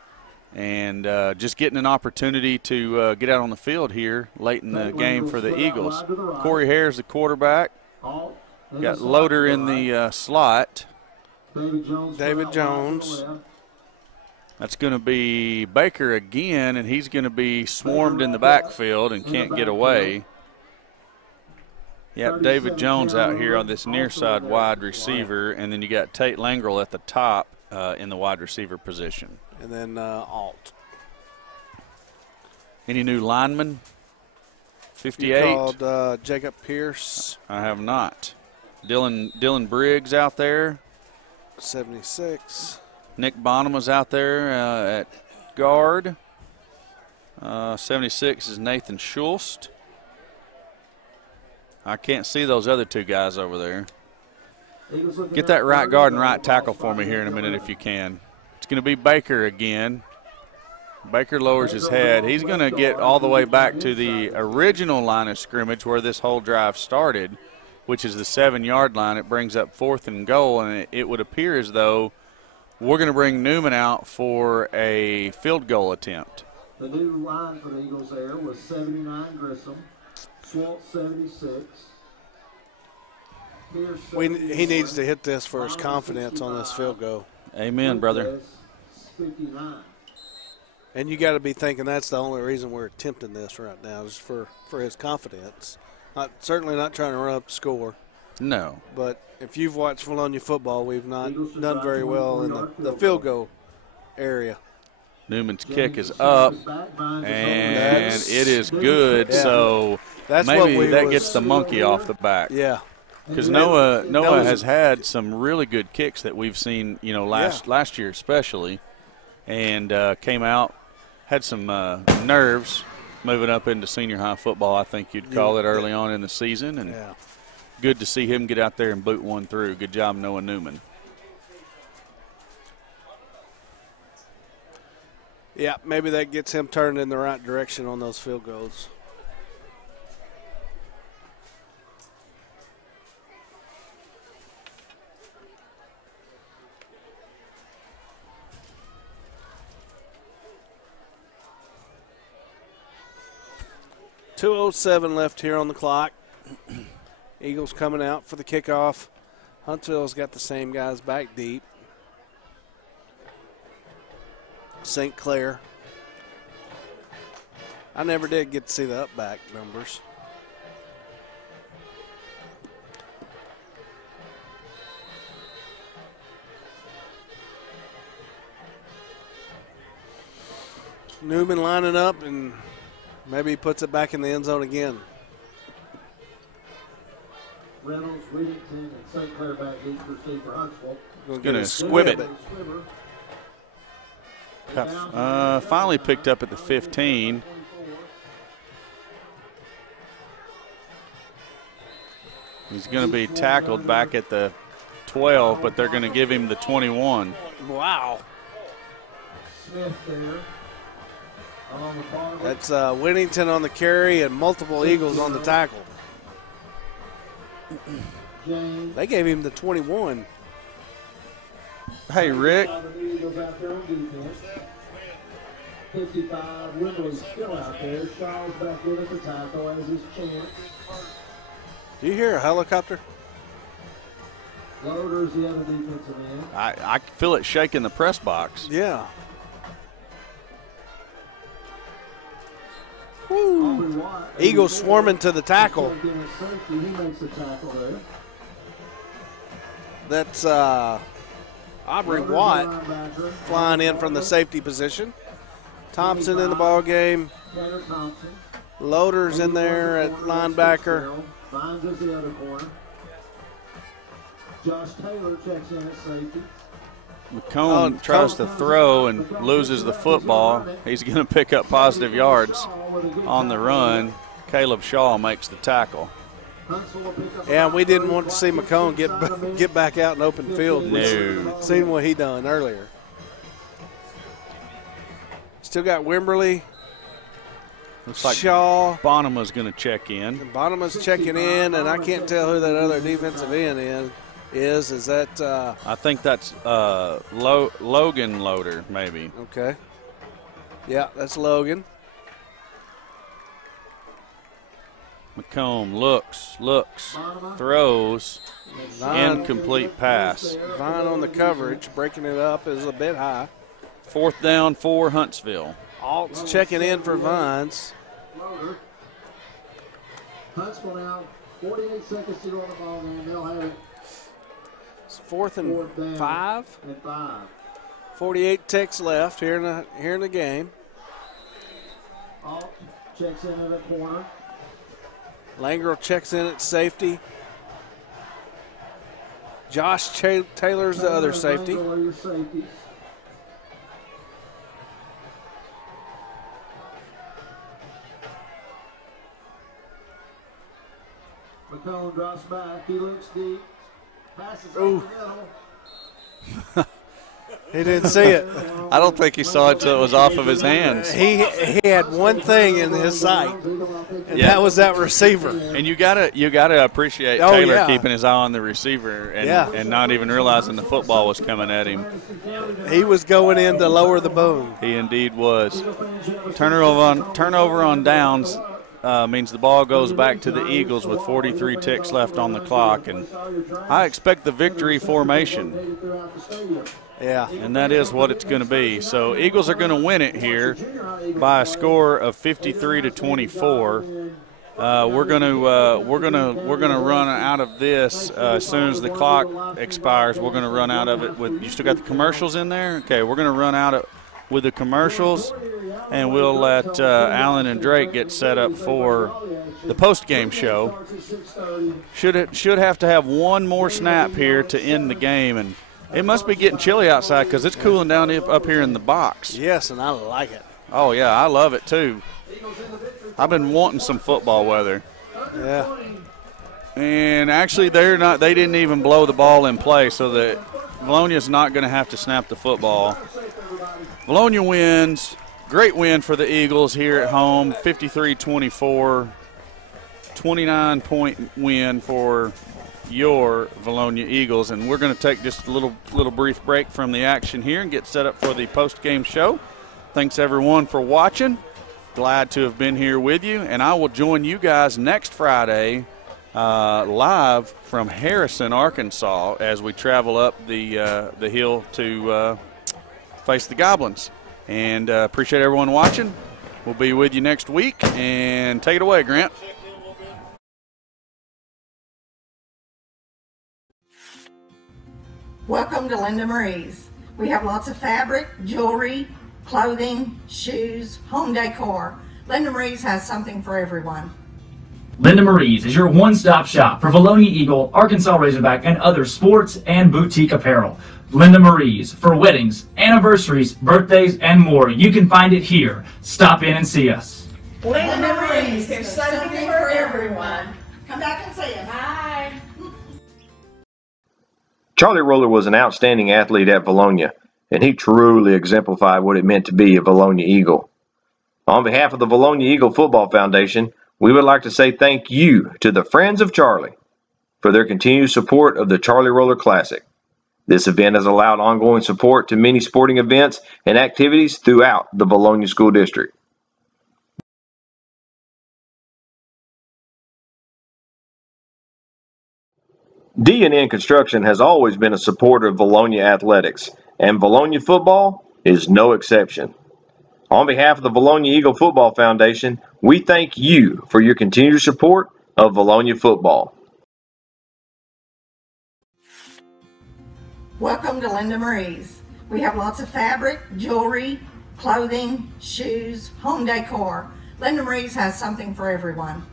and just getting an opportunity to get out on the field here late in the game for the Eagles. Corey Hare's the quarterback. Got Loader in the slot. David Jones. That's going to be Baker again, and he's going to be swarmed in the backfield and can't get away. Yep, David Jones out here on this near side wide receiver, and then you got Tate Langrel at the top in the wide receiver position. And then Alt. Any new linemen? 58. You called Jacob Pierce. I have not. Dylan Briggs out there. 76. Nick Bonham was out there at guard. 76 is Nathan Schulst. I can't see those other two guys over there. Get that right guard and right tackle for me here in a minute if you can. It's going to be Baker again. Baker lowers his head. He's going to get all the way back to the original line of scrimmage where this whole drive started, which is the 7 yard line. It brings up 4th and goal, and it would appear as though we're going to bring Newman out for a field goal attempt. The new line for the Eagles there was 79 Grissom, Swalt 76. He needs to hit this for his confidence on this field goal. Amen, brother. 59. And you got to be thinking that's the only reason we're attempting this right now is for his confidence. Certainly not trying to run up the score. No. But if you've watched Vilonia football, we've not done very well in the field goal area. Newman's kick is up, and it is good. Yeah. So that's maybe that gets the monkey off the back. Yeah. Because Noah has had some really good kicks that we've seen, last year especially, and came out, had some nerves moving up into senior high football, I think you'd call it, early on in the season. And good to see him get out there and boot one through. Good job, Noah Newman. Yeah, maybe that gets him turned in the right direction on those field goals. .207 left here on the clock. Eagles coming out for the kickoff. Huntsville's got the same guys back deep. St. Clair. I never did get to see the up-back numbers. Newman lining up, and maybe he puts it back in the end zone again. Reynolds, Whittington, and St. Clair back deep for Steve for Huntsville. He's going to squib it. Finally picked up at the 15. He's going to be tackled back at the 12, but they're going to give him the 21. Wow. Smith there. That's Whittington on the carry and multiple Eagles on the tackle. They gave him the 21. Hey, Rick. 55, Wimbley's still out there. Shaw's back in at the tackle as his chance. Do you hear a helicopter? Loader's the other defensive end. I feel it shaking the press box. Yeah. Woo. Eagles swarming to the tackle. He makes the tackle there. That's Aubrey Watt flying in from the safety position. Thompson in the ball game. Loader's in there at linebacker. Vines is the other corner. Josh Taylor checks in at safety. McComb tries to throw and loses the football. He's going to pick up positive yards on the run. Caleb Shaw makes the tackle. Yeah, we didn't want to see McComb get back out in open field. No. Seen what he done earlier. Still got Wimberly. Looks like Shaw. Bonhama's going to check in. Bonhama's checking in, and I can't tell who that other defensive end is. Is that? I think that's Logan Loader, maybe. Okay. Yeah, that's Logan. McComb looks, throws, incomplete pass. Vine on the coverage, breaking it up is a bit high. 4th down for Huntsville. Alt's checking in for Vines. Huntsville now, 48 seconds to go on the ball game. They'll have it. It's 4th and 5. 48 ticks left here in the game. Alt checks in at the corner. Langrel checks in at safety. Josh Taylor's the other safety. McComb drops back. He looks deep. Passes Ooh. over the middle. He didn't see it. I don't think he saw it until it was off of his hands. He had one thing in his sight, and that was that receiver. And you gotta appreciate Taylor keeping his eye on the receiver and not even realizing the football was coming at him. He was going in to lower the boom. He indeed was. Turnover on downs means the ball goes back to the Eagles with 43 ticks left on the clock, and I expect the victory formation. Yeah. And that is what it's going to be. So Eagles are going to win it here by a score of 53-24. We're going to run out of this as soon as the clock expires. We're going to run out of it with. You still got the commercials in there? Okay, we're going to run out with the commercials, and we'll let Alan and Drake get set up for the post-game show. Should have to have one more snap here to end the game, and it must be getting chilly outside because it's cooling down up here in the box. Yes, and I like it. Oh, yeah, I love it too. I've been wanting some football weather. Yeah. And actually, they didn't even blow the ball in play, so that Vilonia's not going to have to snap the football. Vilonia wins. Great win for the Eagles here at home, 53-24. 29-point win for your Vilonia Eagles, and we're going to take just a little brief break from the action here and get set up for the post-game show. Thanks everyone for watching. Glad to have been here with you, and I will join you guys next Friday live from Harrison, Arkansas, as we travel up the hill to face the Goblins. And appreciate everyone watching. We'll be with you next week, and take it away, Grant. Welcome to Linda Marie's. We have lots of fabric, jewelry, clothing, shoes, home decor. Linda Marie's has something for everyone. Linda Marie's is your one-stop shop for Vilonia Eagle, Arkansas Razorback, and other sports and boutique apparel. Linda Marie's for weddings, anniversaries, birthdays, and more. You can find it here. Stop in and see us. Linda Marie's, there's something for everyone. Come back and see us. Bye. Charlie Roller was an outstanding athlete at Vilonia, and he truly exemplified what it meant to be a Vilonia Eagle. On behalf of the Vilonia Eagle Football Foundation, we would like to say thank you to the Friends of Charlie for their continued support of the Charlie Roller Classic. This event has allowed ongoing support to many sporting events and activities throughout the Vilonia School District. D&N Construction has always been a supporter of Vilonia athletics, and Vilonia football is no exception. On behalf of the Vilonia Eagle Football Foundation, we thank you for your continued support of Vilonia football. Welcome to Linda Marie's. We have lots of fabric, jewelry, clothing, shoes, home decor. Linda Marie's has something for everyone.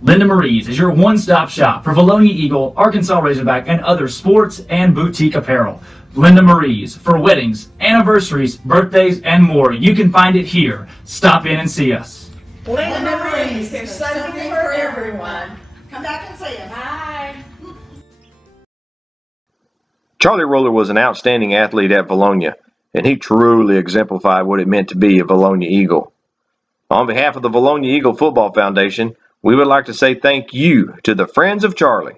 Linda Marie's is your one-stop shop for Vilonia Eagle, Arkansas Razorback, and other sports and boutique apparel. Linda Marie's for weddings, anniversaries, birthdays, and more. You can find it here. Stop in and see us. Linda Marie's, there's something for everyone. Come back and see us. Bye. Charlie Roller was an outstanding athlete at Vilonia, and he truly exemplified what it meant to be a Vilonia Eagle. On behalf of the Vilonia Eagle Football Foundation, we would like to say thank you to the Friends of Charlie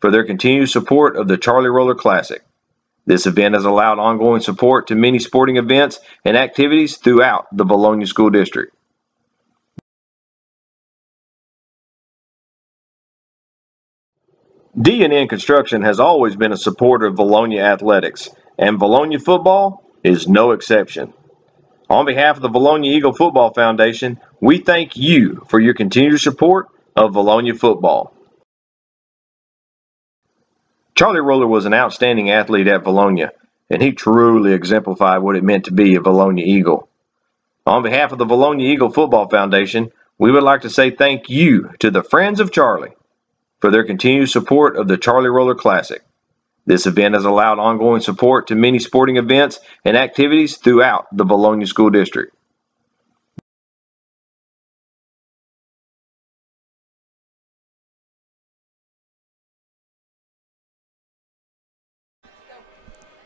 for their continued support of the Charlie Roller Classic. This event has allowed ongoing support to many sporting events and activities throughout the Vilonia School District. D&N Construction has always been a supporter of Vilonia athletics, and Vilonia football is no exception. On behalf of the Vilonia Eagle Football Foundation, we thank you for your continued support of Vilonia football. Charlie Roller was an outstanding athlete at Vilonia, and he truly exemplified what it meant to be a Vilonia Eagle. On behalf of the Vilonia Eagle Football Foundation, we would like to say thank you to the Friends of Charlie for their continued support of the Charlie Roller Classic. This event has allowed ongoing support to many sporting events and activities throughout the Vilonia School District.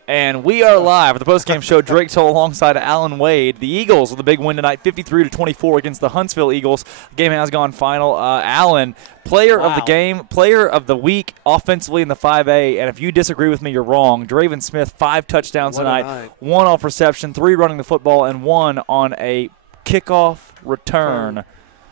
And we are live at the postgame show. Drake Toll alongside Alan Wade. The Eagles with a big win tonight, 53-24 against the Huntsville Eagles. The game has gone final. Alan, player of the game, player of the week offensively in the 5A. And if you disagree with me, you're wrong. Draven Smith, 5 touchdowns tonight, 1 off reception, 3 running the football, and 1 on a kickoff return.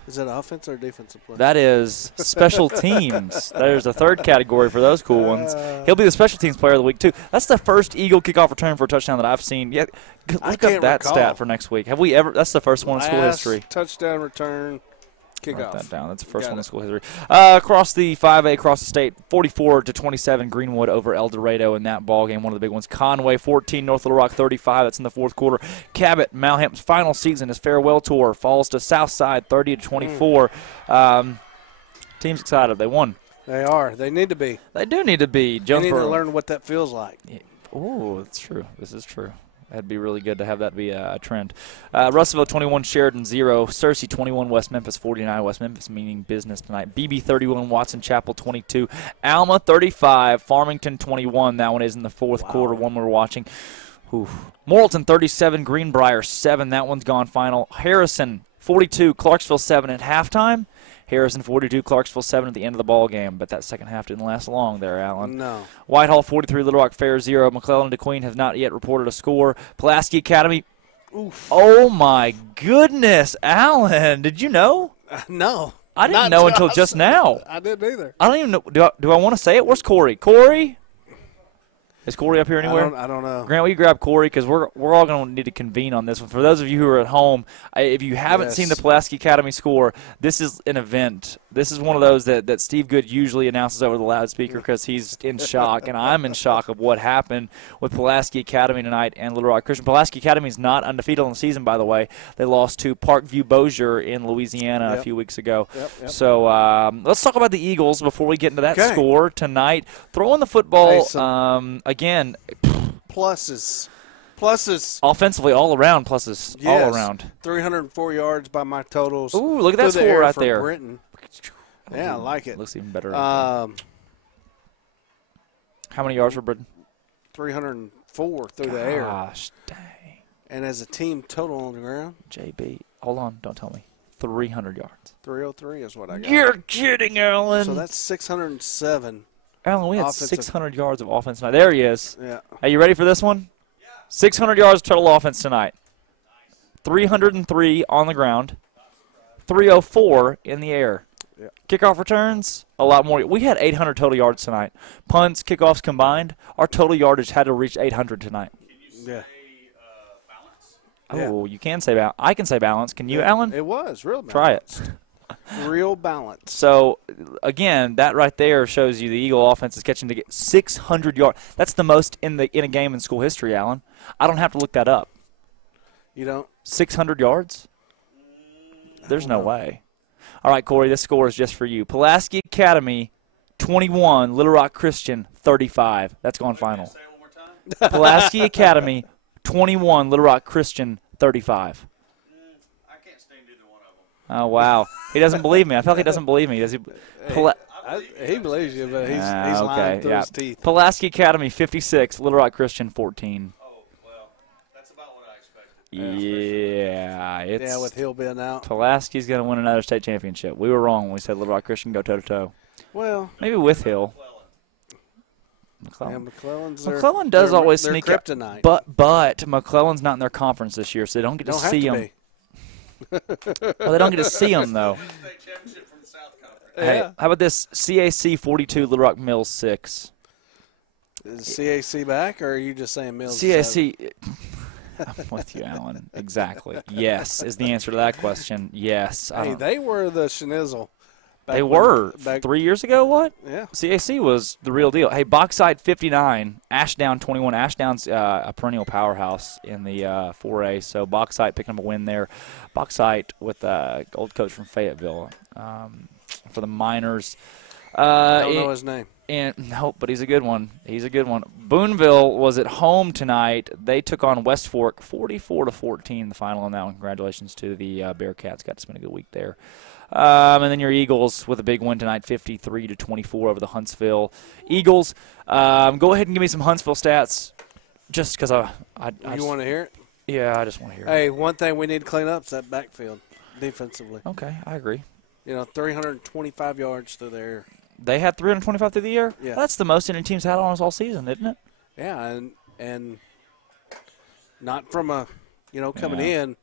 Is that offense or defensive play? That is special teams. There's a third category for those cool ones. He'll be the special teams player of the week, too. That's the first Eagle kickoff return for a touchdown that I've seen. Yeah, look up that stat for next week. Have we ever? That's the first one in school history. Touchdown return, kickoff. Write that down. That's the first one in school history. Across the 5A, across the state, 44-27, Greenwood over El Dorado in that ball game. One of the big ones. Conway 14, North Little Rock 35. That's in the fourth quarter. Cabot, Malhamp's final season, his farewell tour, falls to Southside 30-24. Team's excited. They won. They are. They need to be. They do need to be. They need to learn what that feels like. Yeah. Oh, that's true. This is true. That'd be really good to have that be a trend. Russellville 21, Sheridan 0. Searcy 21, West Memphis 49. West Memphis meaning business tonight. BB 31, Watson Chapel 22. Alma 35, Farmington 21. That one is in the fourth quarter, one we're watching. Morrilton 37, Greenbrier 7. That one's gone final. Harrison 42, Clarksville 7 at halftime. Harrison 42, Clarksville 7 at the end of the ball game, but that second half didn't last long there, Alan. No. Whitehall 43, Little Rock Fair 0. McClellan and DeQueen have not yet reported a score. Pulaski Academy. Oof. Oh my goodness, Alan! Did you know? No. I didn't know until just now. I didn't either. I don't even know. Do I want to say it? Where's Corey? Corey? Is Corey up here anywhere? I don't know. Grant, will you grab Corey? Because we're all going to need to convene on this one. For those of you who are at home, if you haven't seen the Pulaski Academy score, this is an event. This is one of those that Steve Good usually announces over the loudspeaker because he's in shock, and I'm in shock of what happened with Pulaski Academy tonight and Little Rock Christian. Pulaski Academy is not undefeated on the season, by the way. They lost to Parkview Bossier in Louisiana a few weeks ago. So let's talk about the Eagles before we get into that score tonight. Throwing the football, again, pluses. Offensively, all around pluses. Yes. All around. 304 yards by my totals. Ooh, look at that score right there. Brenton. Yeah, I like it. Looks even better. How many yards for Brenton? 304 through the air. Gosh, dang. And as a team total on the ground? JB, hold on, don't tell me. 300 yards. 303 is what I got. You're kidding, Alan. So that's 607. Alan, we had 600 yards of offense tonight. There he is. Yeah. Are you ready for this one? Yeah. 600 yards total offense tonight. 303 on the ground. 304 in the air. Yeah. Kickoff returns, a lot more. We had 800 total yards tonight. Punts, kickoffs combined, our total yardage had to reach 800 tonight. Can you say balance? Oh, you can say balance. I can say balance. Can you, Alan? It was real balance. Try it. Real balance. So, again, that right there shows you the Eagle offense is catching to get 600 yards. That's the most in a game in school history, Alan. I don't have to look that up. You don't? 600 yards? There's no way. All right, Corey, this score is just for you. Pulaski Academy, 21. Little Rock Christian, 35. That's gone final. Pulaski Academy 21, Little Rock Christian 35. I can't stand either one of them. Oh, wow. He doesn't believe me. I feel like he doesn't believe me. Does he? He believes you, but he's lying through his teeth. Pulaski Academy 56, Little Rock Christian 14. Oh, well, that's about what I expected. Yeah, with Hill being out. Pulaski's going to win another state championship. We were wrong when we said Little Rock Christian go toe-to-toe. Well, maybe with Hill. McClellan does always sneak up, kryptonite. but McClellan's not in their conference this year, so they don't get to see them. Well, they don't get to see them, though. Hey, how about this? CAC 42, Little Rock Mills 6. Is CAC back, or are you just saying Mills? CAC. I'm with you, Alan. Exactly. Yes is the answer to that question. Yes. Hey, they were the schnizzle. They were 3 years ago. What? Yeah. CAC was the real deal. Hey, Bauxite 59, Ashdown 21. Ashdown's a perennial powerhouse in the 4A, so Bauxite picking up a win there. Bauxite with old coach from Fayetteville for the Miners. I don't know his name. Nope, but he's a good one. He's a good one. Boonville was at home tonight. They took on West Fork 44-14 the final on that one. Congratulations to the Bearcats. Got to spend a good week there. And then your Eagles with a big win tonight, 53-24 over the Huntsville Eagles. Go ahead and give me some Huntsville stats, just because you want to hear it? Yeah, I just want to hear it. Hey, one thing we need to clean up is that backfield defensively. Okay, I agree. 325 yards through there. They had 325 through the air? Yeah. That's the most any team's had on us all season, isn't it? Yeah, and not from coming in,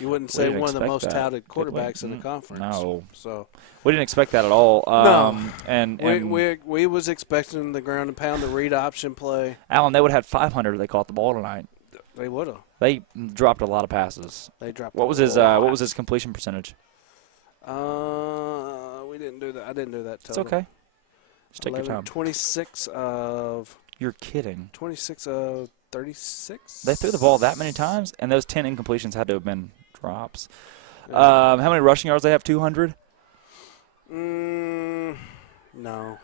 you wouldn't say one of the most touted quarterbacks in the conference. No. So we didn't expect that at all. No. And we was expecting the ground and pound, the read option play. Alan, they would have had 500 if they caught the ball tonight. They would have. They dropped a lot of passes. They dropped. What was his completion percentage? We didn't do that. I didn't do that total. It's okay. Just take your time. 26 of. You're kidding. 26 of 36. They threw the ball that many times, and those 10 incompletions had to have been drops. How many rushing yards they have? 200. No,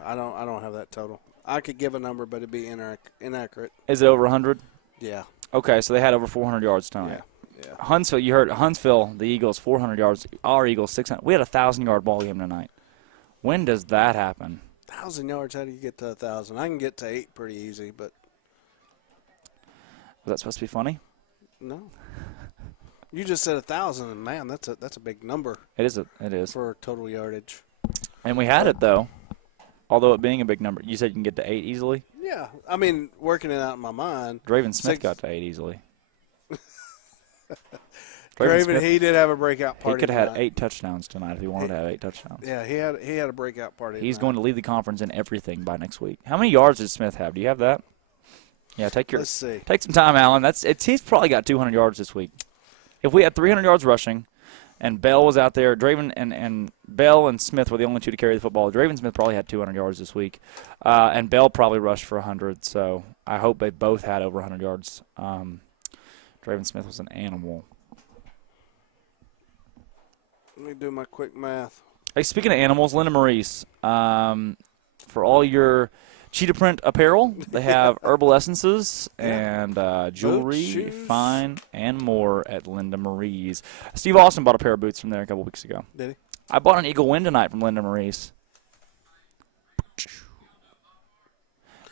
I don't have that total. I could give a number, but it'd be inaccurate. Is it over 100? Yeah. Okay, so they had over 400 yards tonight. Yeah. Huntsville, you heard Huntsville, the Eagles, 400 yards. Our Eagles, 600. We had a 1,000-yard ball game tonight. When does that happen? 1,000 yards, how do you get to 1,000? I can get to 8 pretty easy, but. Was that supposed to be funny? No. You just said 1,000, and man, that's a big number. It is. It is. For total yardage. And we had it, though, although it being a big number. You said you can get to 8 easily? Yeah. I mean, working it out in my mind. Draven Smith got to 8 easily. Draven, he did have a breakout party. He could have had 8 touchdowns tonight if he wanted to have 8 touchdowns. Yeah, he had a breakout party. He's going to lead the conference in everything by next week. How many yards did Smith have? Do you have that? Yeah, Let's see. Take some time, Alan. He's probably got 200 yards this week. If we had 300 yards rushing, and Bell was out there, Draven and Bell and Smith were the only two to carry the football. Draven Smith probably had 200 yards this week, and Bell probably rushed for 100. So I hope they both had over 100 yards. Draven Smith was an animal. Let me do my quick math. Hey, speaking of animals, Linda Maurice, for all your cheetah print apparel, they have herbal essences and jewelry, boots, shoes, fine, and more at Linda Marie's. Steve Austin bought a pair of boots from there a couple weeks ago. Did he? I bought an Eagle win tonight from Linda Marie's.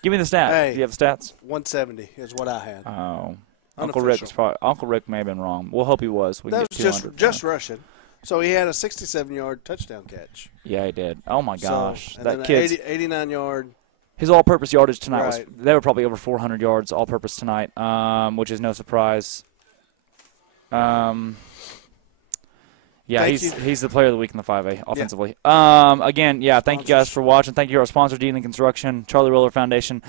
Give me the stats. Hey, do you have the stats? 170 is what I had. Oh, Uncle Rick may have been wrong. We'll hope he was. We that can was get just rushing. So he had a 67-yard touchdown catch. Yeah, he did. Oh my gosh, so, that kid's 89-yard. His all-purpose yardage tonight right. they were probably over 400 yards all-purpose tonight, which is no surprise. Yeah, he's the player of the week in the 5A offensively. Yeah. Again, thank you guys for watching. Thank you to our sponsor, Dealing Construction, Charlie Roller Foundation,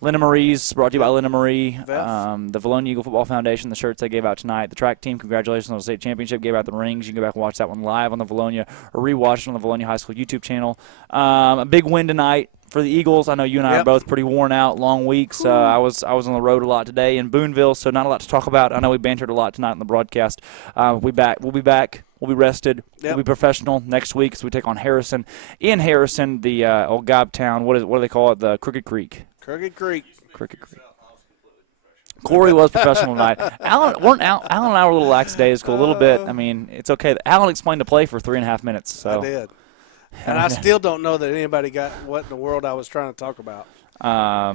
Linda Marie's, brought to you by Linda Marie, the Vilonia Eagle Football Foundation, the shirts they gave out tonight. The track team, congratulations on the state championship, gave out the rings. You can go back and watch that one live on the Vilonia, or rewatch it on the Vilonia High School YouTube channel. A big win tonight for the Eagles. I know you and I are both pretty worn out, long weeks. I was on the road a lot today in Boonville, so not a lot to talk about. I know we bantered a lot tonight on the broadcast. We'll be back. We'll be rested. We'll be professional next week as we take on Harrison. In Harrison, the old Gob town, what do they call it? The Crooked Creek. Crooked Creek. Corey was professional tonight. Alan and I were a little lackadaisical, a little bit. I mean, it's okay. Alan explained the play for 3.5 minutes. So. I did. And I still don't know that anybody got what in the world I was trying to talk about.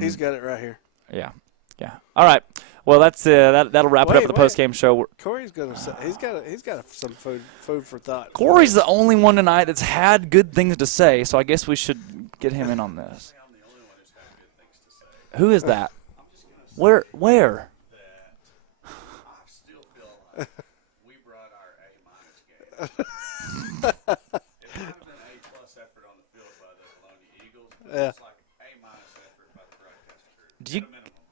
He's got it right here. Yeah. All right. Well, that'll wrap it up for the post-game show. Corey's gonna say he's got some food for thought. Corey's the only one tonight that's had good things to say, so I guess we should get him in on this. Who is that? Where? I still feel like we brought our A-minus game. It might have been A-plus effort on the field by the Vilonia Eagles, but it's like A-minus effort by the broadcast crew.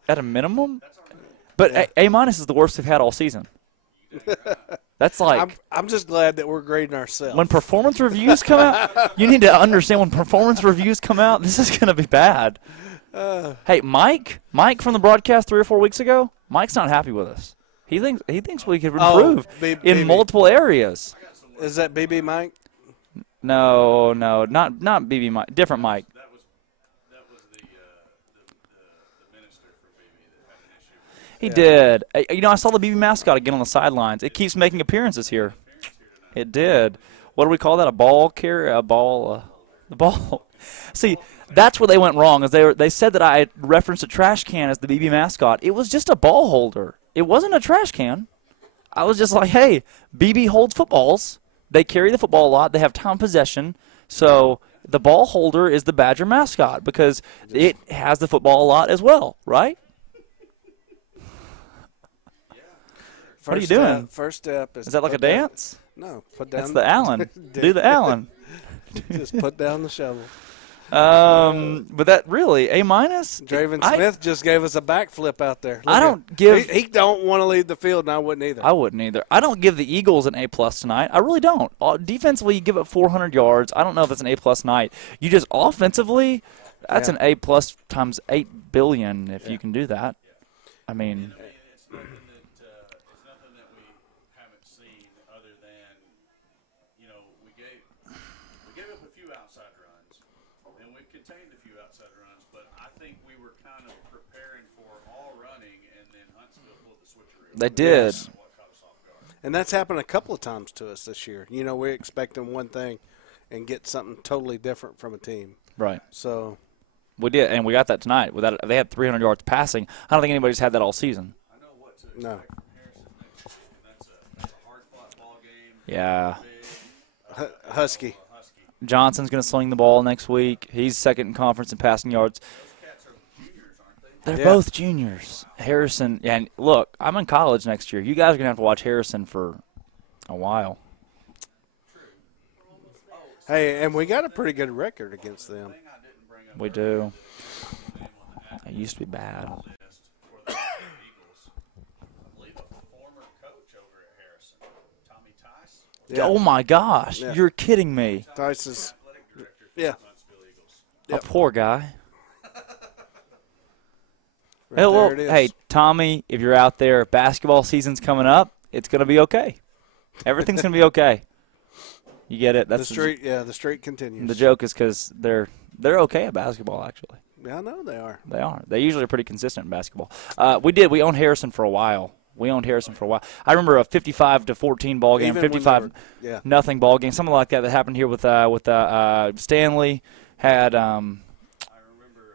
At a minimum? But A-minus is the worst they've had all season. That's like I'm just glad that we're grading ourselves. When performance reviews come out, you need to understand when performance reviews come out, this is going to be bad. Hey, Mike from the broadcast 3 or 4 weeks ago, Mike's not happy with us. He thinks we could improve in multiple areas. Is that BB Mike? No, not BB Mike. Different Mike. That was the minister for BB that had an issue. He did. I saw the BB mascot again on the sidelines. It keeps making appearances here. It did. What do we call that? A ball carrier? The ball. See, that's where they went wrong. Is they said that I referenced a trash can as the BB mascot. It was just a ball holder. It wasn't a trash can. I was just like, hey, BB holds footballs. They carry the football a lot. They have time possession. So the ball holder is the Badger mascot because it has the football a lot as well, right? What are you doing? First step is that like a dance? No, put down. That's the Allen. Do the Allen. Just put down the shovel. But that really A-minus. Draven Smith just gave us a backflip out there. He don't want to leave the field, and I wouldn't either. I wouldn't either. I don't give the Eagles an A+ tonight. I really don't. Defensively, you give up 400 yards. I don't know if it's an A+ night. You just offensively, that's an A+ times 8 billion if you can do that. I mean. Contained a few outside runs, but I think we were kind of preparing for all running, and then Huntsville pulled the switcheroo. They did. Yes. And that's happened a couple of times to us this year. We're expecting one thing and get something totally different from a team. Right. So we did, and we got that tonight. They had 300 yards passing. I don't think anybody's had that all season. I know what to expect from Harrison next week, and that's a hard-fought ball game. Yeah. Husky. Johnson's going to sling the ball next week. He's second in conference in passing yards. Those cats are juniors, aren't they? They're both juniors. Harrison, and look, I'm in college next year. You guys are going to have to watch Harrison for a while. Hey, and we got a pretty good record against them. We do. It used to be bad. Yeah. Oh, my gosh. Yeah. You're kidding me. Tice is, yeah. A poor guy. Right hey, Tommy, if you're out there, basketball season's coming up. It's going to be okay. Everything's going to be okay. You get it? That's the streak continues. The joke is because they're okay at basketball, actually. Yeah, I know they are. They are. They usually are pretty consistent in basketball. We owned Harrison for a while. I remember a 55-14 ball game, 55-0 ball game, something like that happened here with Stanley. Had I remember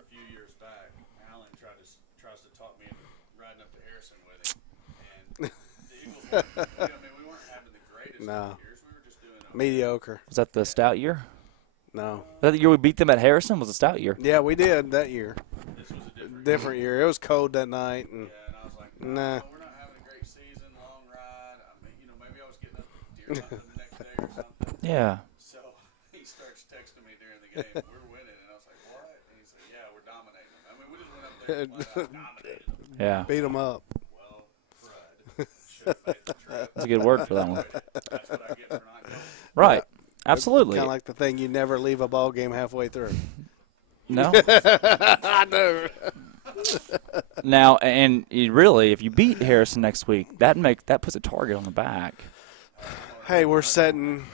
a few years back, Alan tries to talk me into riding up to Harrison with him, and the Eagles. We weren't having the greatest years. We were just doing mediocre. Was that the stout year? No. That the year we beat them at Harrison was a stout year. Yeah, we did that year. This was a different year. It was cold that night, and and I was like, nah. We're not having a great season, long ride. Maybe I was getting up deer hunting the next day or something. Yeah. So he starts texting me during the game. We're winning, and I was like, what? And he said, yeah, we're dominating them. We just went up there and dominated them. Yeah. Beat them up. Well, crud. Should have made the trip. That's a good word for that one. That's what I get for not going. Right. Absolutely. Kind of like the thing you never leave a ball game halfway through. No. I know. Now, and really, if you beat Harrison next week, that puts a target on the back. Hey, we're setting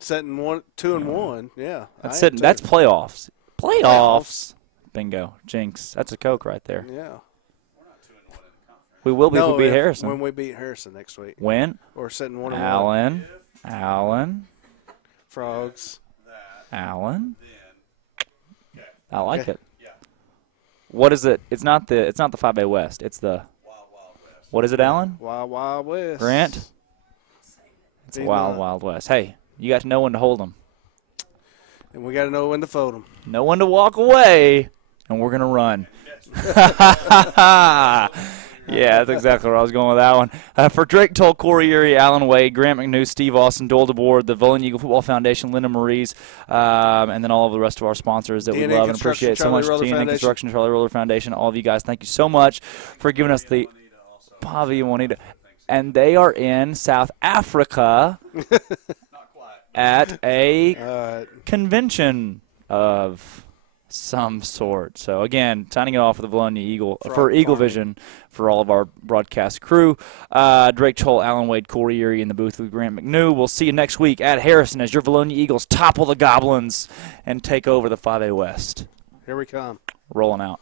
2-1. Yeah. That's playoffs. Playoffs. Bingo. Jinx. That's a Coke right there. Yeah. We're not 2-1 in the conference. We will be if No, we beat Harrison. when we beat Harrison next week. When? We're sitting 1-1. Allen. Frogs. Allen. I like it. What is it? It's not the 5A West. It's the what is it, Allen? Wild Wild West. Grant. It's Wild Wild West. Hey, you got to know when to hold them. And we got to know when to fold them. Know when to walk away, and we're gonna run. Yeah, that's exactly where I was going with that one. For Drake Toll, Corey Erie, Alan Wade, Grant McNew, Steve Austin, Dole DeBoard, the Vilonia Eagle Football Foundation, Linda Maries, and then all of the rest of our sponsors that we love and appreciate so much. TNA Construction, Charlie Roller Foundation, all of you guys, thank you so much for giving us the Pavi Juanita. And they are in South Africa at a convention of some sort. So, again, signing it off for the Vilonia Eagle, for Eagle Vision, for all of our broadcast crew. Drake Toll, Alan Wade, Corey Erie in the booth with Grant McNew. We'll see you next week at Harrison as your Vilonia Eagles topple the Goblins and take over the 5A West. Here we come. Rolling out.